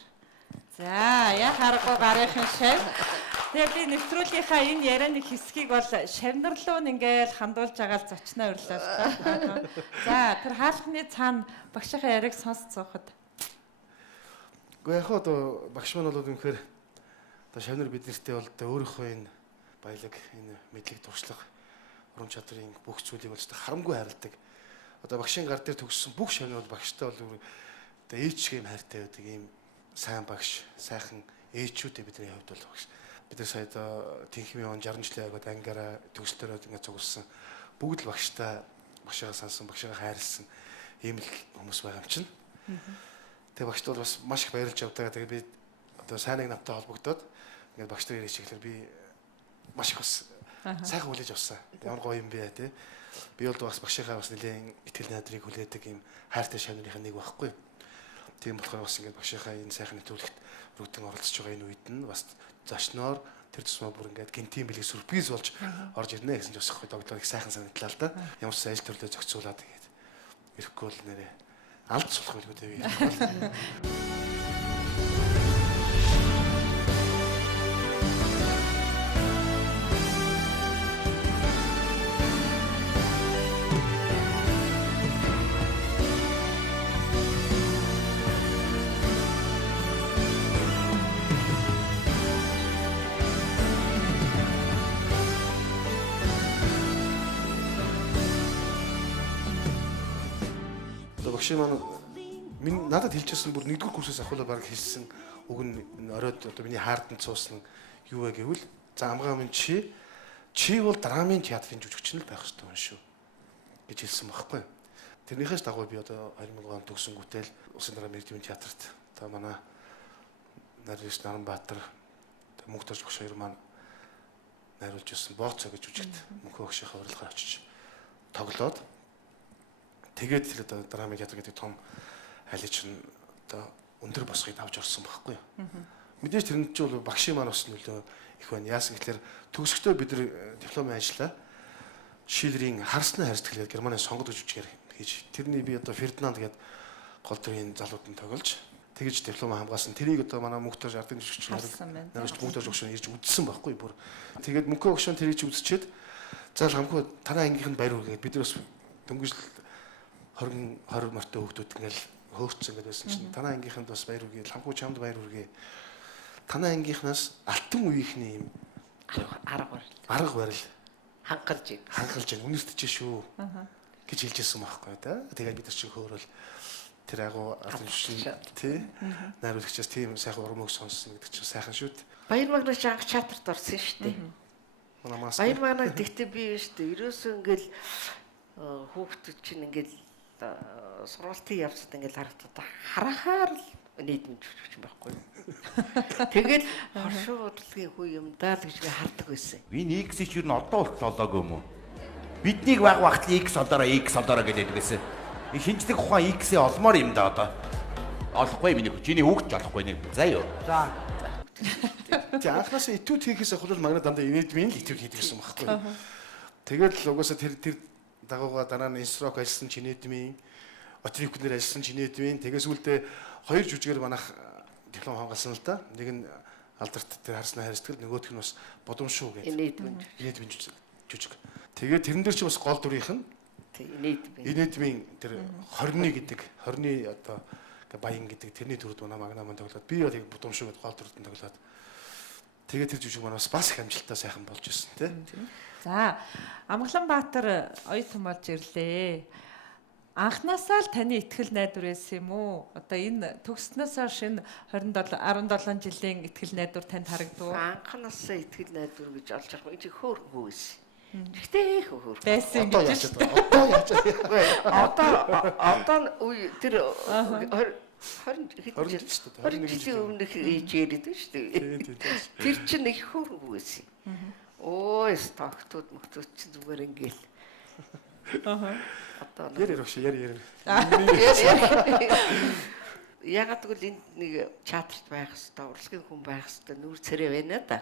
За яг харахгүй гарынхын шав. Тэгээ би нэвтрүүлгийнхаа энэ ярианы хэсгийг бол шавнарлуу ингээл хандуулж байгаа л зочноо өрлөө л та. За тэр хаалхны цаана багшийнхаа яриаг сонсч суухад. Гэхдээ яг одоо багш маань бол үнэхээр одоо шавнар бид нартэй бол одоо өөрийнхөө энэ баялаг, энэ мэдлэг, туршлага, уран чадрын бүх зүйлийг бол харамгүй харилдаг. Одоо багшийн гар дээр төгссөн бүх шавнар бол багштай бол одоо ээжшиг юм хайртай байдаг ийм сайн багш, сайхан ээжүүдээ бидний хувьд бол багш. Бид нар сая тэнхимийн он 60 жилийн агад ангаараа төгсөлтөөрөө ингээд цугласан. Бүгд л багшаа сансан, багшаа хайрлсан ийм л хүмүүс байгаа юм чинь. Тэгээ багшд бол бас маш их баярлж явдаг. Тэгээ би одоо сайныг намтай холбогдоод ингээд багш нар ирэх чиглэлээр би маш их бас сайхан хүлээж авсан. Ямар гоё юм бэ те. Би бол бас багшийнхаа бас нэлээд итгэл найдрыг хүлээдэг юм хайртай шавнырынхаа нэг байхгүй. Тийм болохоор бас ингээд багшийнхаа энэ сайхан нэвтрүүлэгт бүрдэн оролцож байгаа энэ үед нь бас зочноор тэр тусмаа бүр ингээд гинтийн бэлэг сүрприз болж орж ирнэ гэсэн ч бас их догтлоо их сайхан санагдлаа л да. Ямар ч ажил төрлөө зохицуулаад тэгээд ирэхгүй бол нэрээ алд сулах байлгүй дээ би. Багш маань минь надад хэлчихсэн бүр 1-р курсээс ахуулаа баг хэлсэн үг нь оройд одоо миний хаарданд цуусан юу вэ гэвэл за амгаа минь чи бол драмын театрын жүжигчин л байх хэрэгтэй хүн шүү гэж хэлсэн байхгүй. Тэрнийхээс дагуу би одоо 2000 он төгсөнгүүтэл Улсын драмын иргэдийн театрт одоо манай Нарийс Наранбаатар мөнх төрж багш хоёр маань найруулж ирсэн Бооцоо гэж жүжигт мөнхөө багшийнхаа урилгаар очиж тоглоод тэгээд л одоо драмын театр гэдэг том айлч нь одоо өндөр босхыг авч орсон байхгүй юу. Мэдээж тэрэн чинь бол багшийн маань бас нөлөө их байна. Яасан гэхээр төгсөхдөө бид нар дипломын ажиллаа Шиллерийн харсны харьцал гэдэг Германы сонгод жүжигчээр хийж тэрний би одоо Фердинанд гэдэг гол дүрийн залууданд тоглож тэгж диплом хамгаалсан. Тэрийг одоо манай мөнхтөр ардын жүжигч нарийнч мөнхтөр жүжигч ирж үзсэн байхгүй бүр. Тэгээд мөнхөө өгшөн тэрийг үзчихэд за хамгүй танаа ангийнх нь баяр үргээд бид нар бас дөнгөж 20 морьтой хүүхдүүд ингээл хөөрцөн гэдэг байсан чинь танаа ангийнханд бас баяр үргээ хамгүй чамд баяр үргээ танаа ангийнхнаас алтан үеийнхний юм арга барил хангалж байна үнэртэж шүү гэж хэлжсэн байхгүй да. Тэгээд бид нар чинь хөөрөл тэр агуу алтан шин тий найруулагчаас тийм сайхан урмыг сонссон гэдэг чинь сайхан шүү дээ. Баяр магнаж анх чатарт орсон шүү дээ. Баяр магнаж гэхдээ би шүү дээ ерөөсөө ингээл хүүхдүүд чинь ингээл сургалтын явцад ингээл харахаар л нийтмж жүжигч байхгүй юу. Тэгэл хоршоо бодлогын хүү юм даа л гэж би хардаг байсан. Энэ X-ийг юу н одоо хүртэл олоогүй юм уу? Биднийг баг багтлын X олоороо гэдэг байсан. Энэ шинжлэх ухаан X-ийг олмоор юм да одоо. Олохгүй миний хүчний хүүхд ч олохгүй нэг. За юу. За. Тэ анхнаасаа этюд хийхээс ахвал магнаа дандаа инедмийн л этюд хийдэг гэсэн байхгүй юу. Тэгэл угаасаа тэр дагууга дараа нь инстрок ажилласан чинэдмийн отрикнэр ажилласан чинэдмийн тэгээс үлдээ хоёр жүжигээр манайх диплом хамгаалсан л да. Нэг нь алдарт тэр харсны харьцал нөгөөх нь бас бодомшуу гэдэг. Инедмийн жүжиг. Тэгээд тэрэн дээр чи бас гол дүрийнх нь инедмийн тэр 20-ны гэдэг 20-ны одоо баян гэдэг тэрний дүрд манай магнаа маань тоглоод би яг бодомшуу гэдэг гол дүрд нь тоглоод тэгээд тэр жүжиг маань бас их амжилттай сайхан болж ирсэн тийм. За Амгаланбаатар оюутан болж ирлээ. Анхнаасаа л таны итгэл найдвар байсан юм уу? Одоо энэ төгснөөс хойш 17 жилийн итгэл найдвар танд харагдав уу? Анхнаасаа итгэл найдвар гэж олж авах энэ хөөрхөн байсан. Гэхдээ хөөр. Байсан одоо яаж одоо үе тэр 20 жилийн өмнөх ээжээрэд шүү дээ. Тэр чинь их хөөрхөн байсан. Ой, стактууд мөхтөд чи зүгээр ингээл. Одоо яри. Ягаад гэвэл энд нэг чатарт байх хэвээр, урлагийн хүн байх хэвээр нүүр царай байна да.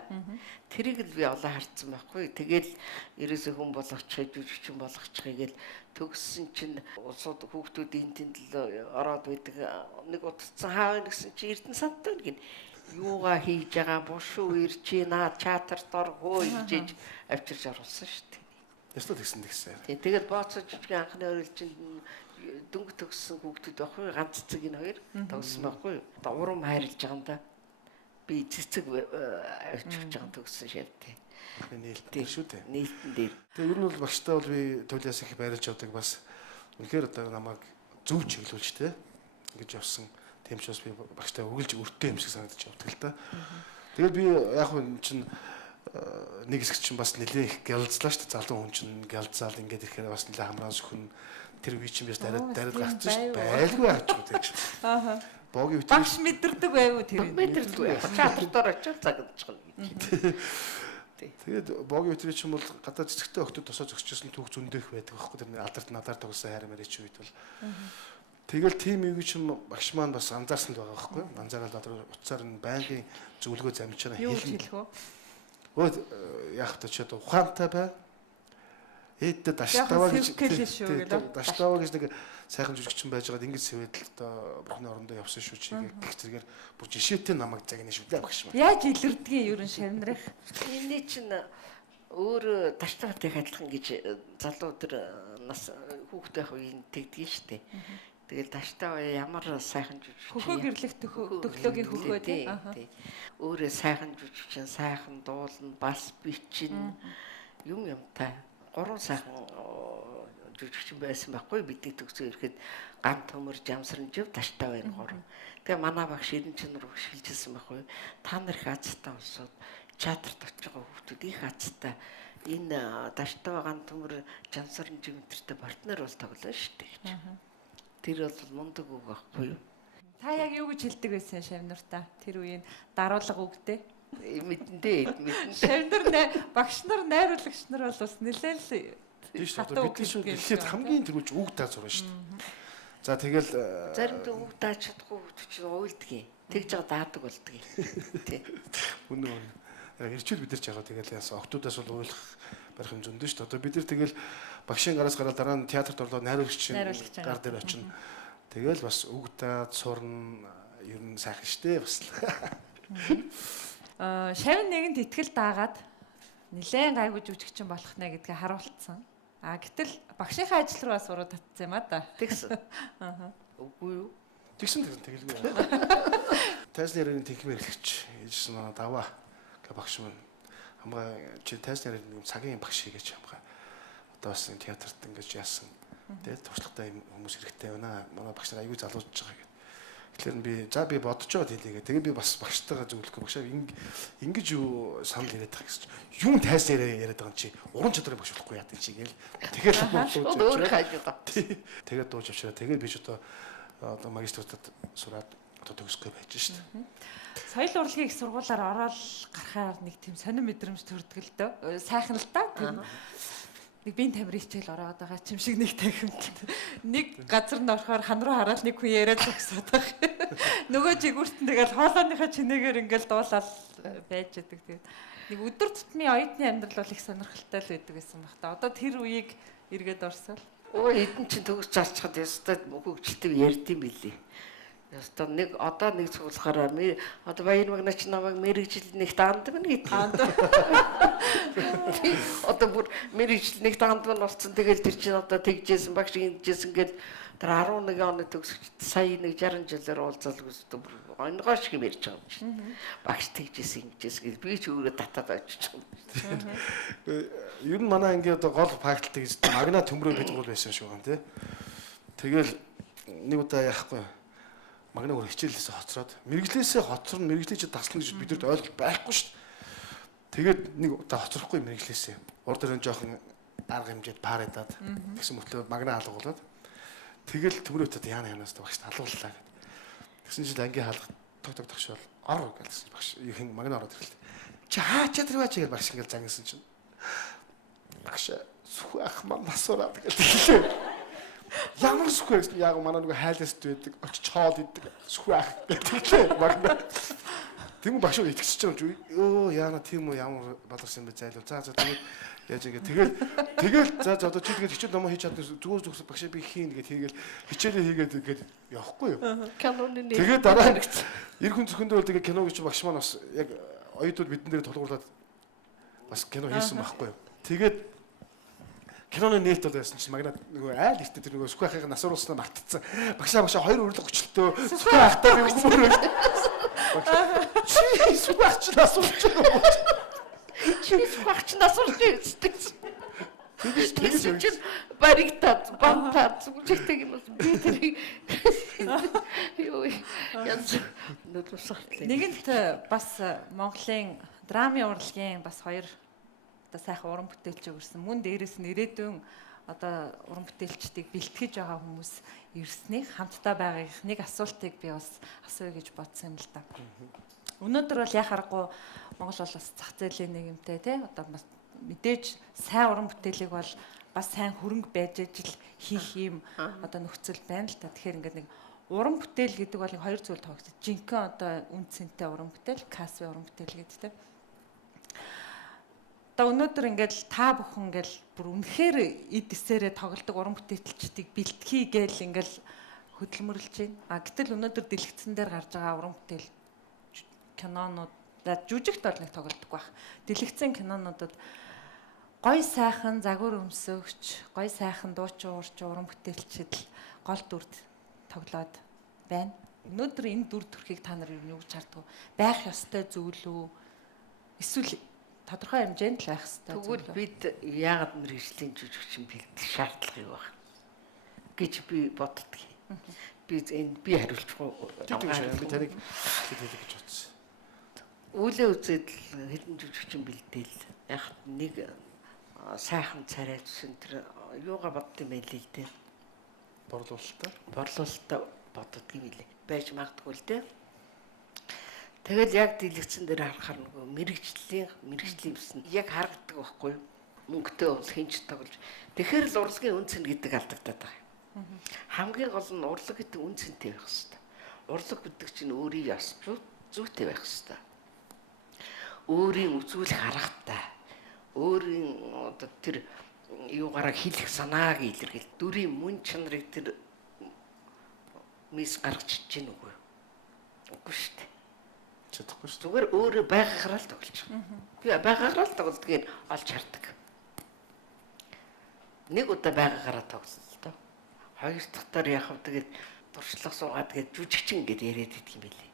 Тэрийг л би олон харцсан байхгүй. Тэгэл ерөөсөө хүн болгочихъя, жүжигчин болгочихъя гэл төгссөн чинь улсууд хүүхдүүд энтэнд л ороод байдаг. Нэг утцсан хаав гэсэн чи Эрдэнэ садтай гин. Юугаа хийж байгаа бушуу ирж наа чатарт ор хөө гэж авчирч оруулсан шүү дээ. Ястаа тэгсэн. Тэгээд бооцож анхны орилжинд дөнгө төгссөн хүүхдүүд байхгүй ганц цэг энэ хоёр төгссөн байхгүй. Одоо урам хайрлаж байгаа юм да. Би цэцэг авчирч байгаа төгссөн шавтай. Нээлттэй шүү дээ. Нээлтэн дээр. Тэгээ ер нь бол багштай бол би төлөөс их баярлж явдаг бас. Үнэхээр одоо намайг зөв чиглүүлж тэ ингэж явсан. Тийм ч бас би багштай өгүүлж өртөө юм шиг санагдаж явдаг л да. Тэгээд би яг хүн чинь нэг хэсэг чинь бас нэлээ их гялцлаа шүү дээ. Залуу хүн чинь гялцаал ингээд ирэхээр бас нэлээ хамраан сөхөн тэр үе чинь биш дараад гарцсан шүү дээ. Байлгүй аач үү гэж. Аа. Богийн үтэр багш мэдэрдэг байв уу тэр? Мэдэрдэг. Театртаар очиж загнажчихна. Тэгээд богийн үтрийн ч юм бол гадаа цэцэгтэй охтод тосоо зөксчихсэн түүх зөндөх байдаг байхгүй тэр алдарт надаар тогсон хайр мэрэж үед бол тэгэл тим юу ч юм багш маань бас анзаарсан л байгаа байхгүй анзаараад одоо утсаар нь байнгын зөвлөгөө замжираа хэлэх үү өө яг та ч одоо ухаантай бай эдд даштаваа гэж даштаваа гэж нэг сайхан жүжигчин байж байгаад ингэж сэвэд л одоо бурхны орондоо явсан шүү чигээ гэх зэрэгээр бүр жишээтэй намайг загнаа шүү дээ багш маань яаж илэрдгийг ерөн шавнарах энэ чинь өөр даштаваатай адилхан гэж залуу тэр нас хүүхдтэй үеийн тэгдэж штэ тэгэл даштаваа ямар сайхан жүжигчин хөхөө гэрлэх төглөөгийн хөхөө тий өөрөө сайхан жүжигчин сайхан дуулна бас бичин юм юмтай 3 сайхан жүжигчин байсан байхгүй бидний төгсөө ирэхэд ган төмөр жамсран жив таштай байна 3. Тэгээ манай багш ирэн чинэр шилжсэн байхгүй. Та нар их азтай улсууд театрт очиж байгаа хүмүүс их азтай энэ таштай ган төмөр жамсран жив энтертэй партнер бол тоглоно шүү дээ гэж. Тэр бол мундаг үг байхгүй юу? Та яг юу гэж хэлдэг байсан Шавнартаа? Тэр үеийн даруулга үгтэй. Мэдэндээ. Шавнар багш нар найруулагч нар бол бас нэлээл тийш одоо бид шүү дэлхийд хамгийн тэргүүлж үг даа зурна шүү дээ. За тэгэл заримдаа үг дааж чадахгүй чинь уйлдгийг. Тэгж байгаа даадаг болдгийг. Тий. Үнэн. Ирчүүл бид нар ч ягаа тэгэл яасан октоудаас бол уйлах барих юм зөндөө шүү дээ. Одоо бид нар тэгэл багшийн гараас гараад дараа нь театрт орлоо найруулагч гар дээр очино. Тэгэл бас үг даад сурна ер нь сайхан шүү дээ бас. Шавн нэгэнд итгэл даагаад нэлээд гайгүй жүжигчин болох нэ гэдгээ харуулсан. Гэтэл багшийнхаа ажил руу бас уруу татсан юм а да. Тэгсэн. Үгүй юу? Тэгсэн тэгэлгүй. Тайзны ярины техникээр хэлэгч ээжсэн манай даваа гэх багш маань хамгаа чи тайзны ярины цагийн багш гэж хамгаа одоо бас театрт ингэж яасан. Тэгээд туршлагатай хүмүүс хэрэгтэй байна. Манай багш нар аягүй залуужж байгаа гэдэг. Тэгэхээр би за би бодож байгаа хэлээгээ. Тэгээ би бас багштайгаа зөвлөхгүй багшаа ингэж юу санал яриад байгаа гэсэн чинь юм тайсан яриад байгаа чи уран чадрын багш болохгүй яа гэж гээл. Тэгэхээр өөр хайжгаа. Тэгээд дууж авчраа. Тэгээд би ч одоо магистртад сураад одоо төгсгөө байж шít. Соёл урлагийн их сургуулаар ороод гарахаар нэг тийм сонир мэдрэмж төрдөг л дөө. Сайхан л та тийм. Нэг биеийн тамирын хичээл ороод байгаа юм шиг нэг тахимт. Нэг газар нь орохоор хан руу хараад нэг хүн яриад зогсоод байгаа. Нөгөө жигүүртэн тэгэл хоолойныхаа чинээгээр ингээл дуулаад байж байдаг. Тэгээд нэг өдөр тутмын оюутны амьдрал бол их сонирхолтой л байдаг гэсэн баг та. Одоо тэр үеийг эргээд орсоо. Өө эдэн чинь төгс зарчхад ястай хөгжилтэй ярьдсан билий. Яста нэг одоо нэг цуглахаараа одоо баяр магнач намайг мэрэгжил нэг таандав нэг таандав. Одоо бүр мэрэгжил нэг таандав болсон тэгэл тэр чинь одоо тэгжсэн багш ингэжсэн гэл тэр 11 оны төгсөгч сая нэг 60 жилээр уулзал үздэг бүр онгоош юм ярьж байгаа юм чинь. Багш тэгжсэн ингэжсэн гэл би ч өөрөө татаад очиж байгаа. Ер нь манай анги одоо гол фактл гэж магна төмрөө бэлгүүл байсан шүү гэн тий. Тэгэл нэг удаа яахгүй магна өөр хичээлээсээ хоцроод мэрэгжлээсээ хоцорно мэрэгжлээч таслана гэж бидэрт ойлголт байхгүй шүү дээ. Тэгээд нэг удаа хоцрохгүй мэрэгжлээсээ урд дөрөн жоохон арга хэмжээд парадаад тэгсэн мөртлөө магна алгуулад тэгэл төмрөөтөд яана янаас багш алгууллаа гэд. Тэгсэн чинь ангийн хаалга тог тогшоол ор гэсэн багш их магна ороод ирлээ. Чи хаачаад тэр бач гэж багш ингээл загнасан чинь багш сүх ах маань насураад гэдэг. Ямар сүхэ гэсэн яг манай нөгөө хайласт байдаг очиж хоол иддэг сүхэ ах гэдэг магна. Тэм багш уу итгэж байгаа юм чи өө яана тийм үү ямар баларсан бэ зайлуу. За тэгээд яаж игээ тэгэл за одоо чи тэгээд хичээл номоо хийж чадсан зүгээр зүгс багш би хийн тэгээд хичээлээ хийгээд гээд явахгүй юу. Киноны нэр. Тэгээд дараа эр хүн зөвхөндөө бол тэгээд киног чи багш маань бас яг оюутнууд бидэн дээр тулгуурлаад бас кино хийсэн байхгүй юу. Тэгээд киноны нээлт бол байсан чинь магнад нөгөө айл ихтэй тэр нөгөө сүхэ ахыг насар ууснаа мартцсан. Багшаа хоёр өрлөг өчлөлтөө сүхэ ахтаа нэг хүмүүс. Чи сүхэ ах чи насурч байгаа. Чи сүхэ ах чи насурч байгаа. Тэгсэн чинь баригдаад бантаад зүгжтэй юм бол би тэрийг юу янз нүдсэлтэй. Нэгэнт бас Монголын драмын урлагийн бас хоёр одоо сайхан уран бүтээлч өгсөн. Мөн дээрээс нь ирээдүйн одоо уран бүтээлчдийг бэлтгэж байгаа хүмүүс ирснийг хамтдаа байгаагийнх нэг асуултыг би бас асууя гэж бодсон юм л да. Өнөөдөр бол яа харахгүй Монгол бол бас зах зээлийн нийгэмтэй тий одоо бас мэдээж сайн уран бүтээлийг бол бас сайн хөрөнгө байж ижил хийх юм одоо нөхцөл байна л да. Тэгэхээр ингээд нэг уран бүтээл гэдэг бол хоёр зүйл тоогдсон. Жинхэнэ одоо үн цэнтэй уран бүтээл, касве уран бүтээл гэдэг тий. Одоо өнөөдөр ингээд та бүхэн ингээд бүр үнэхээр эд эсээрээ тоглодог уран бүтээлчдийг бэлтгэе гээл ингээд хөдөлмөрлж байна. Гэтэл өнөөдөр дэлгэцэн дээр гарч байгаа уран бүтээл кинонууд жүжигт бол нэг тоглодог байх. Дэлгэцэн кинонуудад гой сайхан загвар өмсөгч, гой сайхан дуучин уурчин уран бүтээлчид гол дүрд тоглоод байна. Өнөөдөр энэ дүр төрхийг та нар юу гэж харддаг вэ? Байх ёстой зүйл үү? Эсвэл тодорхой хэмжээнд л байх ёстой. Тэгвэл бид яагаад мэргэжлийн жүжигчин бэлдэх шаардлага юу вэ гэж би боддог. Би хариулчихгүй. Би таныг хэлэх гэж бодсон. Үлээ үзээд хэдэн жүжигчин бэлдээл яг нэг сайхан царайчсан тэр юугаа боддсон байлээ л дээ. Борлуулалтаа боддог юм лээ. Байж магадгүй л дээ. Тэгэл яг дэлгэцэн дээр харахаар нөгөө мэрэгжлийн юмсан яг харагддаг байхгүй юу? Мөнгөтэй бол хинч тоглож. Тэгэхээр л урлагийн үнцэн гэдэг алдагдаад байгаа. Хамгийн гол нь урлаг гэдэг үнцэнтэй байх хэрэгтэй. Урлаг гэдэг чинь өөрийн ёс зүйтэй байх хэрэгтэй. Өөрийн үзүүлэх аргатай. Өөрийн одоо тэр юугаараа хэлэх санааг илэрхийл. Дүрийн мөн чанарыг тэр мис гаргаж чинь үгүй. Үгүй шүү дээ. Чадахгүй шүү. Зүгээр өөрөө байгаагаараа л тоглож байгаа. Би байгаагаараа л тоглодгийг олж хардаг. Нэг удаа байгаагаараа тоглосон л доо. Хоёр дахьтаар яхав тэгээд туршлага суугаад тэгээд жүжигчин гэдээ яриад идэх юм билий.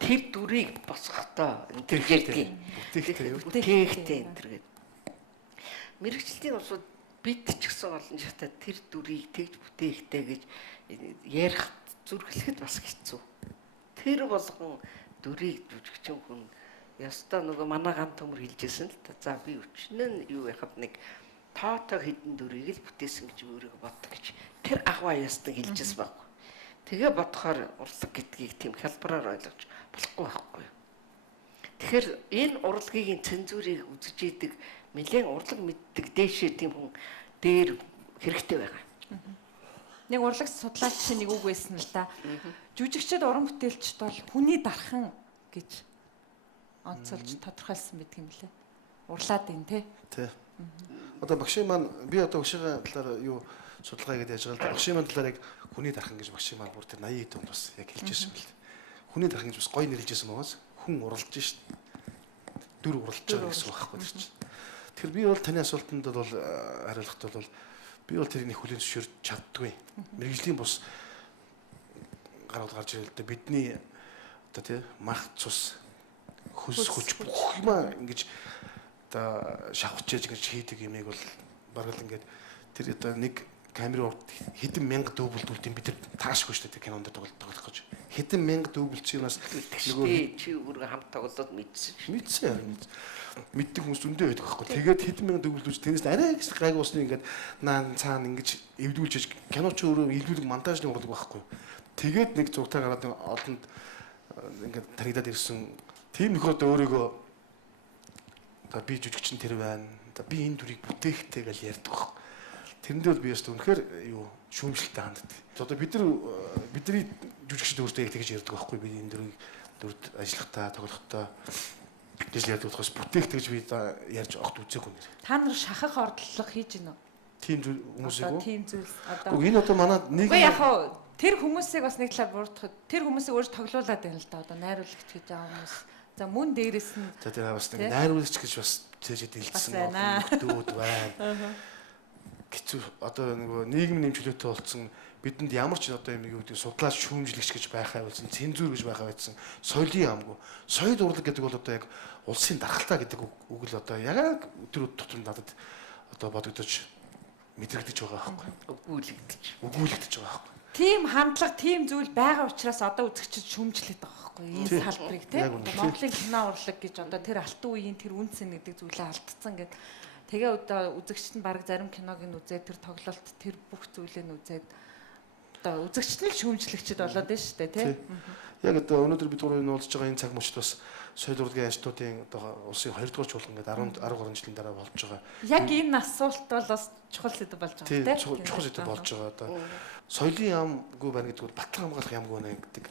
Тэр дүрийг босгохдоо энэ хэрэгтэй. Бүтээгтэй энэ төр гэдэг. Мэргэжлийн усууд бид ч гэсэн олон шатаа тэр дүрийг тэгж бүтээхтэй гэж ярих зүрхлэхэд бас хэцүү. Тэр болгон дүрийг жүжигчин хүн ястаа нөгөө манай ган төмөр хэлжсэн л та. За би өчнөн юу яхад нэг тоотоо хідэн дүрийг л бүтээсэн гэж өөрийгөө боддог гэж тэр агуу ястаа хэлжсэн баг. Тэгээ бодохоор урлаг гэдгийг тийм хялбараар ойлгож болохгүй байхгүй юу. Тэгэхээр энэ урлагийн цензурыг үзэж идэг нэлээд урлаг мэддэг дээшээ тийм хүн дээр хэрэгтэй байгаа. Нэг урлаг судлаач нэг үг байсан л да. Жүжигчд уран бүтээлчд бол хүний дархан гэж онцолж тодорхойлсон байдаг юм лээ. Урлаад ин тий. Одоо багшийн маань би одоо багшийн талаар юу судалгаа хийгээд яаж байгаа л да. Багшийн маань талаар яг хүний дархан гэж багшийн маань бүр тэр 80 хэд онд бас яг хэлжсэн юм л. Хүний дархан гэж бас гоё нэрлэжсэн байгаас хүн уралж шít. Дүр уралж байгаа гэсэн үг байхгүй чинь. Тэгэхээр би бол таны асуултанд бол хариулахад бол би бол тэрийг хүлээн зөвшөөрч чаддгүй. Мэргэжлийн бус гарууд гарч ирэл дээ бидний одоо тий мах цус хөс хүч бүх юм ингэж одоо шавхчээж ингэж хийдэг юмыг бол бараг л ингээд тэр одоо нэг камерын урд хэдэн мянга дүүбэлдүүлт юм бид нар таашгүй шүү дээ кинонд тоглох гэж. Хэдэн мянга дүүбэлчийнээс нөгөө чи өөрөө хамт тоглоод мэдсэн мэддэг хүмүүс зөндөө байдаг байхгүй. Тэгээд хэдэн мянга дүүбэлдүүлж тэрнээс арай их гайг уусны ингээд наан цаана ингэж эвдүүлж киноч өөрөө илүүлэг монтажны урлаг байхгүй. Тэгээд нэг зургатаа гараад олонд ингээд таригдаад ирсэн тийм нөхөд өөрийгөө одоо би жүжигчин тэр байна. Одоо би энэ дүрийг бүтээхтэй гэж ярьдаг байхгүй. Тэрэндээ бол би яст үнэхээр юу шүүмжлэлтэй ханддаг. Одоо бидний жүжигчд өөртөө яг тэгж ярьдаг байхгүй. Би энэ дүрд ажиллахтаа тоглохдоо гэж ярьдаг болохоос бүтээхтэй гэж би ярьж огт үзээгүй нэр. Та нар шахах ордлого хийж гинэ үү? Тийм хүмүүсийг үү? Тийм зүйлс одоо. Үгүй энэ одоо манай нэг яг тэр хүмүүсийг бас нэг талаар буурдах. Тэр хүмүүсийг өөрөө тоглуулад байна л да. Одоо найруулагч гэж байгаа хүмүүс. За мөн дээрэс нь за тэр бас нэг найруулагч гэж бас цээжэд илжсэн хүмүүс байна. Гэцүү одоо нөгөө нийгмийн нэмчлөлтөй болцсон бидэнд ямар ч одоо юм юу гэдэг судлаач шүүмжлэгч гэж байхаа байсан, цензур гэж байхаа байсан, соёлын амгүй. Соёл урлаг гэдэг бол одоо яг улсын дархалтай гэдэг үг л одоо яг тэр дотор надад одоо бодогдож мэдрэгдэж байгаа байхгүй. Өгүүлэгдэж байгаа байхгүй. Тийм хандлага, тийм зүйл байгаа учраас одоо үзэгчид шүмжлээд байгаа байхгүй энэ салбарыг тийм. Монголын кино урлаг гэж одоо тэр алтан үеийн тэр үнцэн гэдэг зүйлээ алдсан гэд. Тэгээ одоо үзэгчид нь баг зарим киног нь үзээд тэр тоглолт тэр бүх зүйлийг нь үзээд одоо үзэгчид нь шүмжлэгчд болоод байна шүү дээ тийм. Яг одоо өнөөдөр бид гурав уулзж байгаа энэ цаг мөчид бас соёл урлагийн ажилтнуудын одоо улсын 2 дугаар чуулган гэдэг 13 жилийн дараа болж байгаа. Яг энэ асуулт бол бас чухал сэдв болж байгаа тийм. Чухал сэдв болж байгаа одоо соёлын яамгүй байна гэдэг бол батлан хамгаалах яамгүй байна гэдэг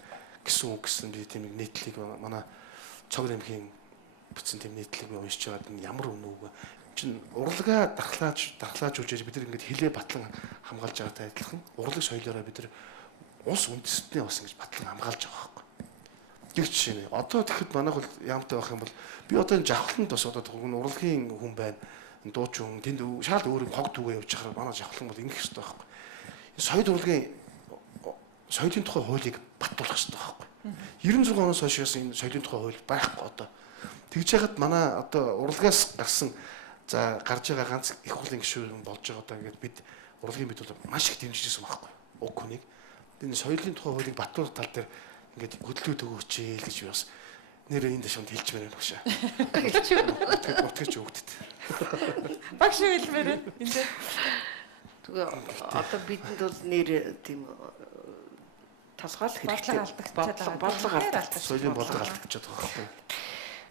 гэсэн үг гэсэн би тийм нийтлэг манай Цогц эмхийн бичсэн тийм нийтлэг уншиж байгаад энэ ямар үнэ үг чин урлагаа дархлаажуулж бид нар ингэж хилээ батлан хамгаалж байгаатай адилхан урлаг соёлоороо бид нар улс үндэстнээ бас ингэж батлан хамгаалж байгаа байхгүй. Нэг жишээ нэ. Одоо тэгэхэд манайх бол яамтай байх юм бол би одоо энэ жавхланд бас одоо урлагийн хүн байна. Дууч хүн тэнд шал өөр хог түгээ явж байгаа манай жавхлан бол ингэх хэрэгтэй байхгүй. Соёл урлагийн соёлын тухай хуулийг баттуулах хэрэгтэй байхгүй. 96 оноос хойш энэ соёлын тухай хууль байхгүй одоо. Тэгж яагаад манай одоо урлагаас гарсан за гарч байгаа ганц их хурлын гишүүн болж байгаа одоо ингээд бид урлагийн бид бол маш их дэмжижсэн байхгүй. Уг хүнийг энэ соёлын тухай хуулийг баттуулах тал дээр ингээд хөдөлгөөд өгөөч гэж би бас нэрээ энэ дэшонд хэлж мэрэн багшаа. Утгач өгдөд. Багш хэлмээр энэ дээр. Тэгээ одоо бидэнд бол нэр тийм тасгаал хэрэгтэй. Бодлого алдагдчих. Соёлын бодлого алдагдчихад байгаа байхгүй.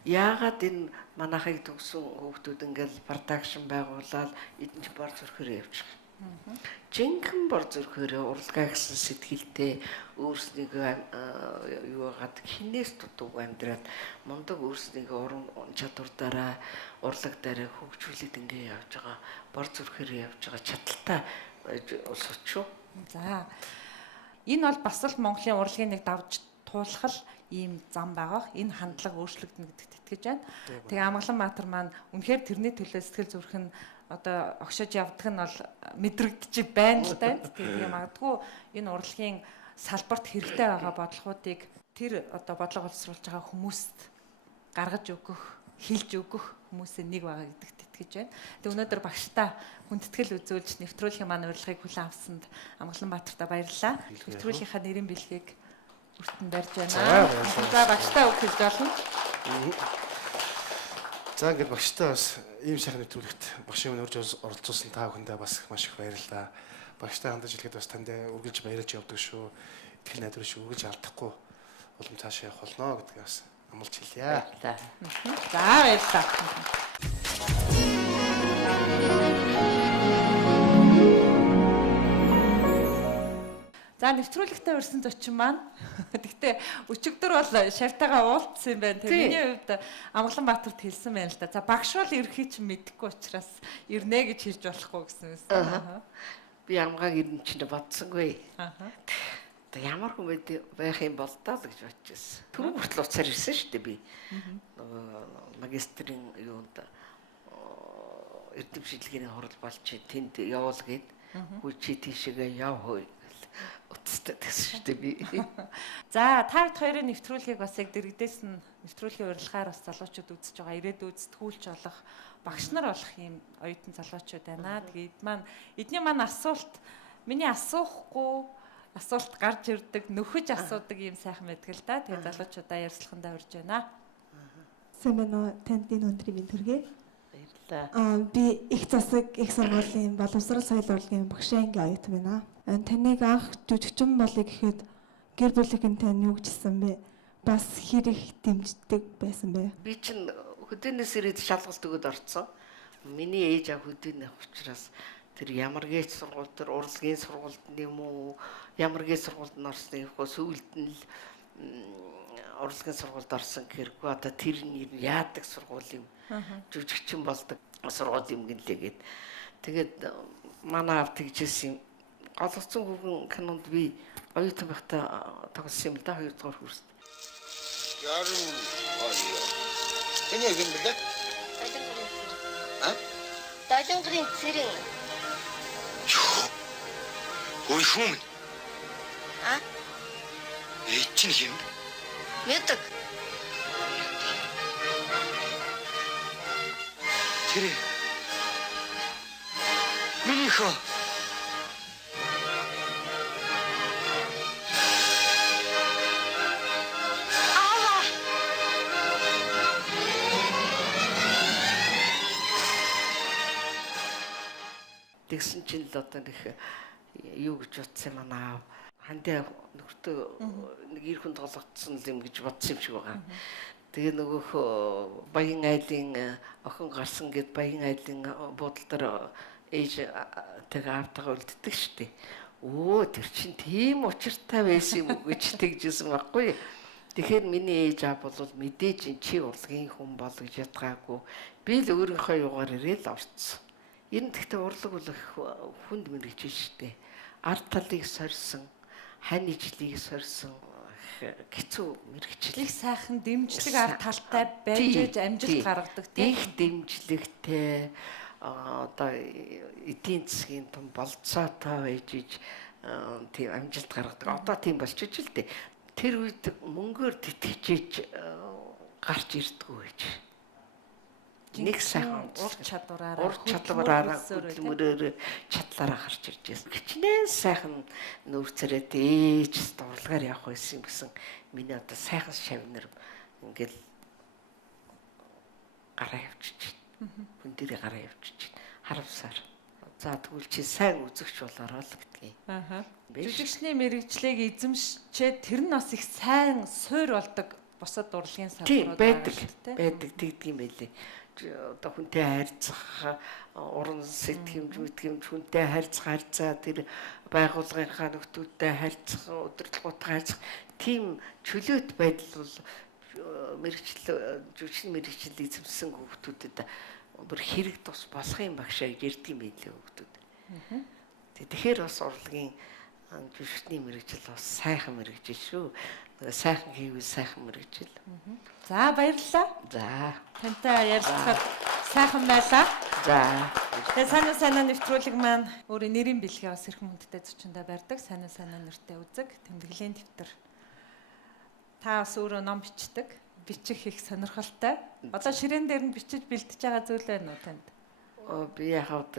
Яагаад энэ манайхыг төгсөн хүүхдүүд ингээл продакшн байгуулаад эдгээр бор зүрхээр явчих. Жинхэнэ бор зүрхээр урлагаа гэсэн сэтгэлтэй өөрснийгөө юугаад хинээс дутуу амьдраад мундаг өөрснийгөө уран чадвараараа урлаг дээр хөгжүүлээд ингээ явж байгаа бор зүрхээр явж байгаа чадaltaй улс очоо. За энэ бол бас л Монголын урлагийн нэг давж туулах ийм зам байгаа. Энэ хандлага өөрчлөгдөнө гэдэгт итгэж байна. Тэгээ Амгаланбаатар маань үнэхээр тэрний төлөө сэтгэл зүрх нь одоо огшож явдаг нь бол мэдрэгдэж байна л да. Тэгээ магадгүй энэ урлагийн салбарт хэрэгтэй байгаа бодлогоодыг тэр одоо бодлого боловсруулж байгаа хүмүүст гаргаж өгөх, хэлж өгөх хүмүүсийн нэг байгаа гэдэгт итгэж байна. Тэгээ өнөөдөр багштай хүндэтгэл үзүүлж нэвтрүүлгийн маань урилгыг хүлээн авсанд Амгаланбаатартаа баярлалаа. Нэвтрүүлгийнхаа нэрийн бэлгийг өртөнд барьж байна. За багштай үг хэлж болно. За ингээд багштай бас ийм сайхан нэвтрүүлэгт багшийн өрж оролцуулсан та бүхэндээ бас маш их баярлалаа. Багштай хандаж хэлэхэд бас танд үргэлж баярлаж явдаг шүү. Итгэл найдвар шүү. Үргэлж алдахгүй улам цаашаа явах болно гэдгийг бас амлаж хэлье. За баярлалаа. За нэвтрүүлэгтээ өрсөн зочин маань гэхдээ өчигдөр бол шавтайгаа уулзсан юм байна. Тэгээ миний хувьд Амгаланбаатарт хэлсэн байна л да. За багш бол ерхий ч мэдэхгүй учраас ирнэ гэж хэлж болохгүй гэсэн юм. Би амгааг ирнэ чинь бодсонгүй. Одоо ямар хүн байх юм бол таа л гэж бодчихсон. Түрүү хүртэл уцаар ирсэн шүү дээ би. Магистрийн юунд эрдэм шийдлэгийн хурал болж тэнд явуул гээд хүү чи тийшээгээ яв хөөе. Утастай гэсэн шүү дээ би. За та хоёрын нэвтрүүлгийг бас яг дэрэгдээс нь нэвтрүүлгийн урилгаар бас залуучууд үзэж байгаа. Ирээдүйд сэтгүүлч болох, багш нар болох юм оюутан залуучууд байна. Тэгээд эдний маань асуулт миний асуухгүй асуулт гарч ирдэг, нөхөж асуудаг юм сайхан байдаг л да. Тэгээд залуучуудаа ярьслахандаа урьж байна. Сайн байна уу? Танд энэ өндрийн минь төргий. Баярлалаа. Би их засаг их сургуулийн боловсрол соёл урлагийн багшийн ангийн оюутан байна. Таныг анх жүжигчин болъё гэхэд гэр бүлийнхэн тань юу гэжсэн бэ? Бас хэр их дэмждэг байсан бэ? Би чинь хөдөөнөөс ирээд шалгалт өгöd орцсон. Миний ээж аа хөдөөнөх учраас тэр ямар гээч сургууль төр урлагийн сургуульд юм уу? Ямар гээч сургуульд нь орсныг хөө сүүлд нь л урлагийн сургуульд орсон гэргүй одоо тэр нь яадаг сургууль юм. Жүжигчин болдог сургууль юм гинлээ гэд. Тэгээд манай аав тэгжсэн юм. Голцсон хүүхэн кинонд би оюутан байхдаа тоглосон юм да 2 дугаар курст. Яруу энэ юм бэлээ? Дажингрын цэрэг. Ой хүм. А? Эчин юм. Мэдэг. Тэр. өөрийнхөө тэгсэн чинь л одоо нэг юу гэж бодсон юм аа. Хандаа нөхөртөө нэг ир хүн тоглогдсон юм гэж бодсон юм шиг байгаа. Тэгээ нөгөөх Баян айлын охин гарсан гэд Баян айлын буудлын дээр ээж тэгээ автагаа үлддэг штеп. Өө тэр чинь тийм учиртай байсан юм уу гэж тэгжсэн байхгүй. Тэгэхээр миний ээж аав бол мэдээж эн чи урлагийн хүн бол гэж ядгаагүй. Би л өөрийнхөө югаар ирээл орцсон. Энэ тэгтээ урлаг бол хүнд мэрэгжил штеп. Ард талыг сорьсон, хань ижлийг сорьсон хэцүү мэрэгжил. Их сайхан дэмжлэг ард талтай байж амжилт гаргадаг тийм. Их дэмжлэгтэй одоо эдийн засгийн том болцоотой байж тийм амжилт гаргадаг. Одоо тийм болчихж л дээ. Тэр үед мөнгөөр тэтгэжээж гарч ирдэггүй гэж. Нэг сайхан ур чадвараараа хөдөлмөрөөр чадлаараа гарч ирж байсан. Хичнээн сайхан нүүр царайд ээж дурлагаар явах байсан гэсэн миний одоо сайхан шавнар ингээл гараа явчих. Хүн дээрээ гараа явчих. Харамсаар. За тэгвэл чи сайн үзэгч болоороо л гэдгийг. Жүжигчний мэрэгжлийг эзэмшчээ тэр нь бас их сайн суур болдог бусад урлагийн салбарууд байдаг тэгдэг юм байлээ. Одоо хүнтэй харьцах, уран сэтгэмж мэдгэмж хүнтэй харьцаа тэр байгууллагынхаа нөхдүүдтэй харьцах, удирдлагуудтай харьцах тийм чөлөөт байдал бол жүжигчний мэрэгжил эзэмсэн хүүхдүүдэд бүр хэрэг тус босох юм багшаа ярьдаг юм байлээ хүүхдүүд. Тэгэхээр бас урлагийн жүжигчний мэрэгжил бас сайхан мэрэгжил шүү. Сайхан хийвэл сайхан мэрэгжил. За баярлалаа. За. Тантай ярилцахад сайхан байлаа. За. Тэгээ сайн нэвтрүүлэг маань өөрийн нэрийн бэлгээ бас эрхэм хүндтэй зочиндоо барьдаг. Сайн нэртэй үзэг, тэмдэглэлийн дэвтэр. Та бас өөрөө ном бичдэг. Бичих их сонирхолтой. Одоо ширээн дээр нь бичиж бэлдэж байгаа зүйл байна уу танд? Би яхад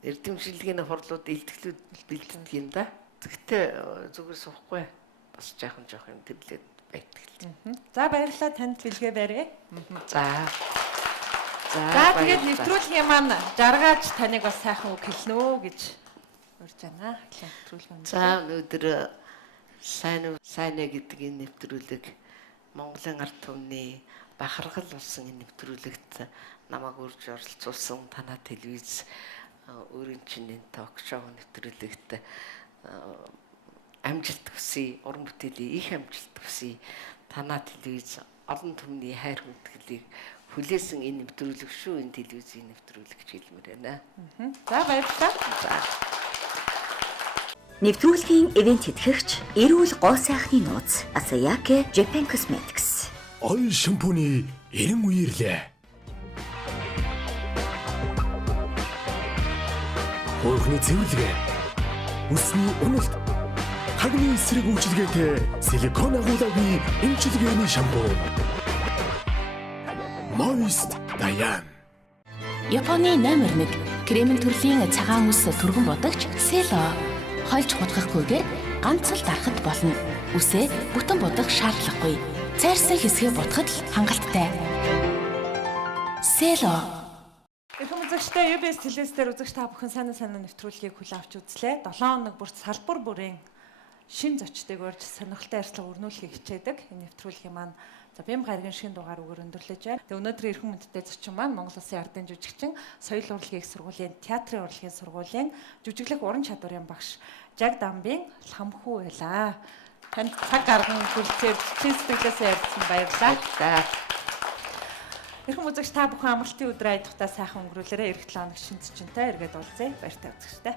эрдэмшилгийн хурлууд илтгэлүүд бэлддэг юм да. Тэгтээ зүгээр суухгүй. Бас жоохон юм тэрлээд байдаг. За баярлалаа танд бэлгээ барья. За. За тэгээд нэвтрүүлгийн маань жаргаж таныг бас сайхан үг хэлнэ гэж урьж байна. Нэвтрүүлэг. За өнөөдөр сайн гэдэг энэ нэвтрүүлэг Монголын ард түмний бахархал болсон энэ нэвтрүүлэгт намайг урьж оролцуулсан танаа телевиз өөрийн чинь энэ ток шоу нэвтрүүлэгт амжилт хүсье, уран бүтээлийн их амжилт хүсье. Танаа телевиз олон түмний хайр хүндэтгэлийг хүлээсэн энэ нэвтрүүлэг шүү. Энэ телевизийн нэвтрүүлэг гэж хэлмээр байна. За баярлалаа. За. Нэвтрүүлгийн ивент тэтгэгч эрүүл гоо сайхны нууц Asayake Japan Cosmetics. Ойл шампуны 90 үеэрлээ. Хөрхний цэвэрлэгээ. Үсний уналт. Хагны эсрэг үйлчилгээтэй силикон агуулгагийн эмчилгээний шампунь. Moist Dayan. Японы номер 1 кремэн төрлийн цагаан үс түргэн бодогч Selo. Хольж хутгахгүйгээр ганц л дарахад болно. Үсээ бүтэн бодох шаардлагагүй. Цайрсан хэсгээ бодоход л хангалттай. Selo. Эрхэм үзэгчтэй UBS телевизээр үзэгч та бүхэн сайн нэвтрүүлгийг хүлээн авч үзлээ. 7 хоног бүрт салбар бүрийн шин зочдыг урьж сонирхолтой ярилцлага өрнүүлэхийг хичээдэг. Энэ нэвтрүүлгийн маань Бям гарагийн шин дугаар үгээр өндөрлөж байна. Тэгээ өнөөдөр эрхэм хүндтэй зочин маань Монгол Улсын ардын жүжигчин, соёл урлагийн их сургуулийн театрын урлагийн сургуулийн жүжиглэх уран чадварын багш Жаг Дамбын ламхүү байлаа. Танд цаг гарган хүрэлцээд чин сэтгэлээсээ ярьсан баярлалаа. Эрхэм үзэгч та бүхэн амралтын өдрөө айдахтаа сайхан өнгөрүүлээрэй. Эх 7 хоног шин зочинтой эргээд уулзъя. Баяртай үзэгчтэй.